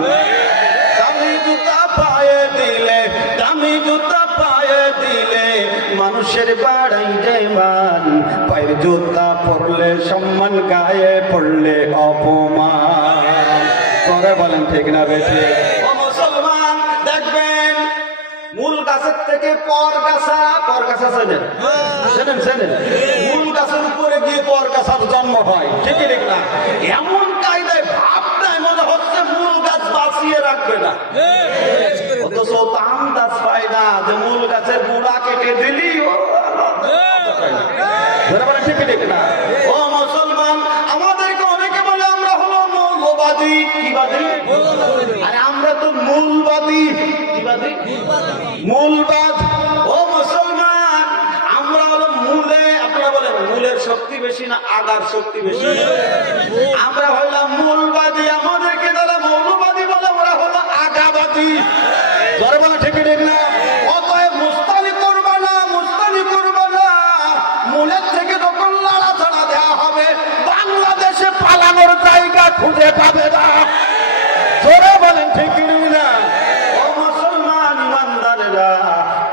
দামি জুতা পায়ে দিলে, দামি জুতা পায়ে দিলে মানুষের বাড়াই যায় মান, পায়ের জুতা পরলে সম্মান, গায়ে পড়লে অপমান। তোরা বলেন ঠিক না বেঠে? ও মুসলমান, দেখবেন মূল গাছের থেকে পর গাছা, পর গাছা চেনেন? চেনেন চেনেন? মূল গাছের উপরে গিয়ে পর গাছার জন্ম হয়, ঠিকই ঠিক না? এমন কায়দায় ভাবটাই মনে হচ্ছে মূল গাছ বাঁচিয়ে রাখবে না, অথচ তাম গাছ পায় না যে মূল গাছের গুড়া কেটে দিলি ঠিকই ঠিক না? ও মুসলমান, আমাদেরকে অনেকে বলে আমরা হলো মৌলবাদী। কি বাদী? আরে আমরা তো মূলবাদী। কি বাদী? মূলবাদ। ও মুসলমান, আমরা হলো মূলে, আপনারা বলেন মূলের শক্তি বেশি না আগার শক্তি বেশি? আমরা হলাম মূলবাদী, আমাদেরকে যারা মৌলবাদী বলে ওরা হলো আগাবাদী। ধরে বলা ঠিক ঠিক না? অতএব মুস্তানি করবা না, মুস্তানি করবা না। মূলের থেকে যখন লাড়াছাড়া দেওয়া হবে, বাংলাদেশে পালানোর জায়গা খুঁজে পাবে না। জোরে বলেন ঠিক না? ও মুসলমান ইমানদারেরা,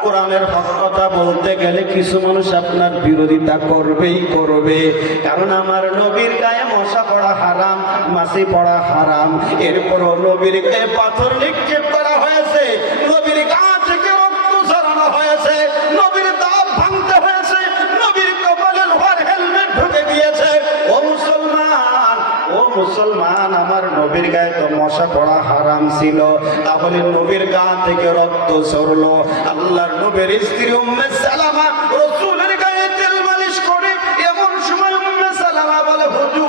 কোরআনের হক কথা বলতে গেলে কিছু মানুষ আপনার বিরোধিতা করবেই করবে, কারণ আমার নবীর গায়ে মশা পড়া হারাম, মাছি পড়া হারাম, এরপরও নবীর গায়ে পাথর নিক্ষেপ করা হয়েছে, নবীর গা থেকে রক্ত ঝরানো হয়েছে, নবীর দাঁত ভাঙতে হয়েছে, নবীর কপালে লোহার হেলমেট ঢুকে গিয়েছে। ও মুসলমান, ও মুসলমান, আমার নবীর গায়ে তো মশা পড়া হারাম ছিল, তাহলে নবীর গা থেকে রক্ত ঝরলো। আল্লাহর নবীর স্ত্রী উম্মে সালামা রাসূলের গায়ে তেল মালিশ করে, এমন সময় উম্মে সালামা বলে, হুজুর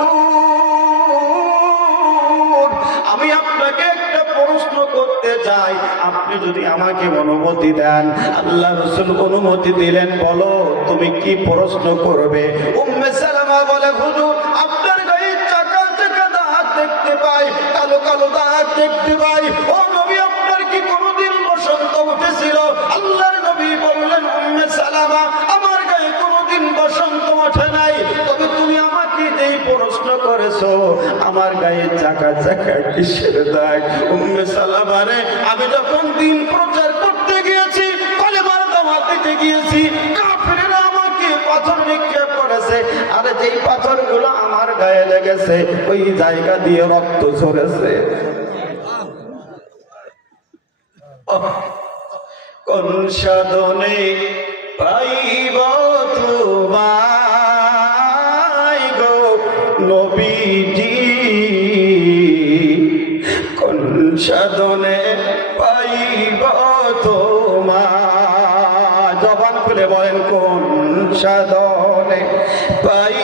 আমি আপনাকে একটা প্রশ্ন করতে চাই, আপনি যদি আমাকে অনুমতি দেন। আল্লাহ রাসূল অনুমতি দিলেন, বলো তুমি কি প্রশ্ন করবে? উম্মে সালামা বলে, হুজুর আপনার গায়ে চাকা চাকা দাগ দেখতে পাই, কালো কালো দাগ দেখতে পাই, ও নবী আপনার কি কোনোদিন বসন্ত উঠেছিল? আল্লাহর নবী বললেন, উম্মে সালামা আমার গায়ে কোনোদিন বসন্ত ওঠে নাই, তবে তুমি আমাকে যেই প্রশ্ন করেছো আমার গায়ে চাকা চাকা কিসের দাগ? উম্মে সালামা রে, আমি যখন দিন প্রচার করতে গিয়েছি, কলেমার দাওয়াত দিতে গিয়েছি, কাফিররা আমাকে পাথর নিক্ষেপ করেছে, আর যেই পাথরগুলো আমার গায়ে লেগেছে ওই জায়গা দিয়ে রক্ত ঝরেছে। কোন সাধনে পাইব তোমায় গো নবীজি, কোন সাধনে পাইব তোমায়, জবান খুলে বলেন কোন সাধনে পাই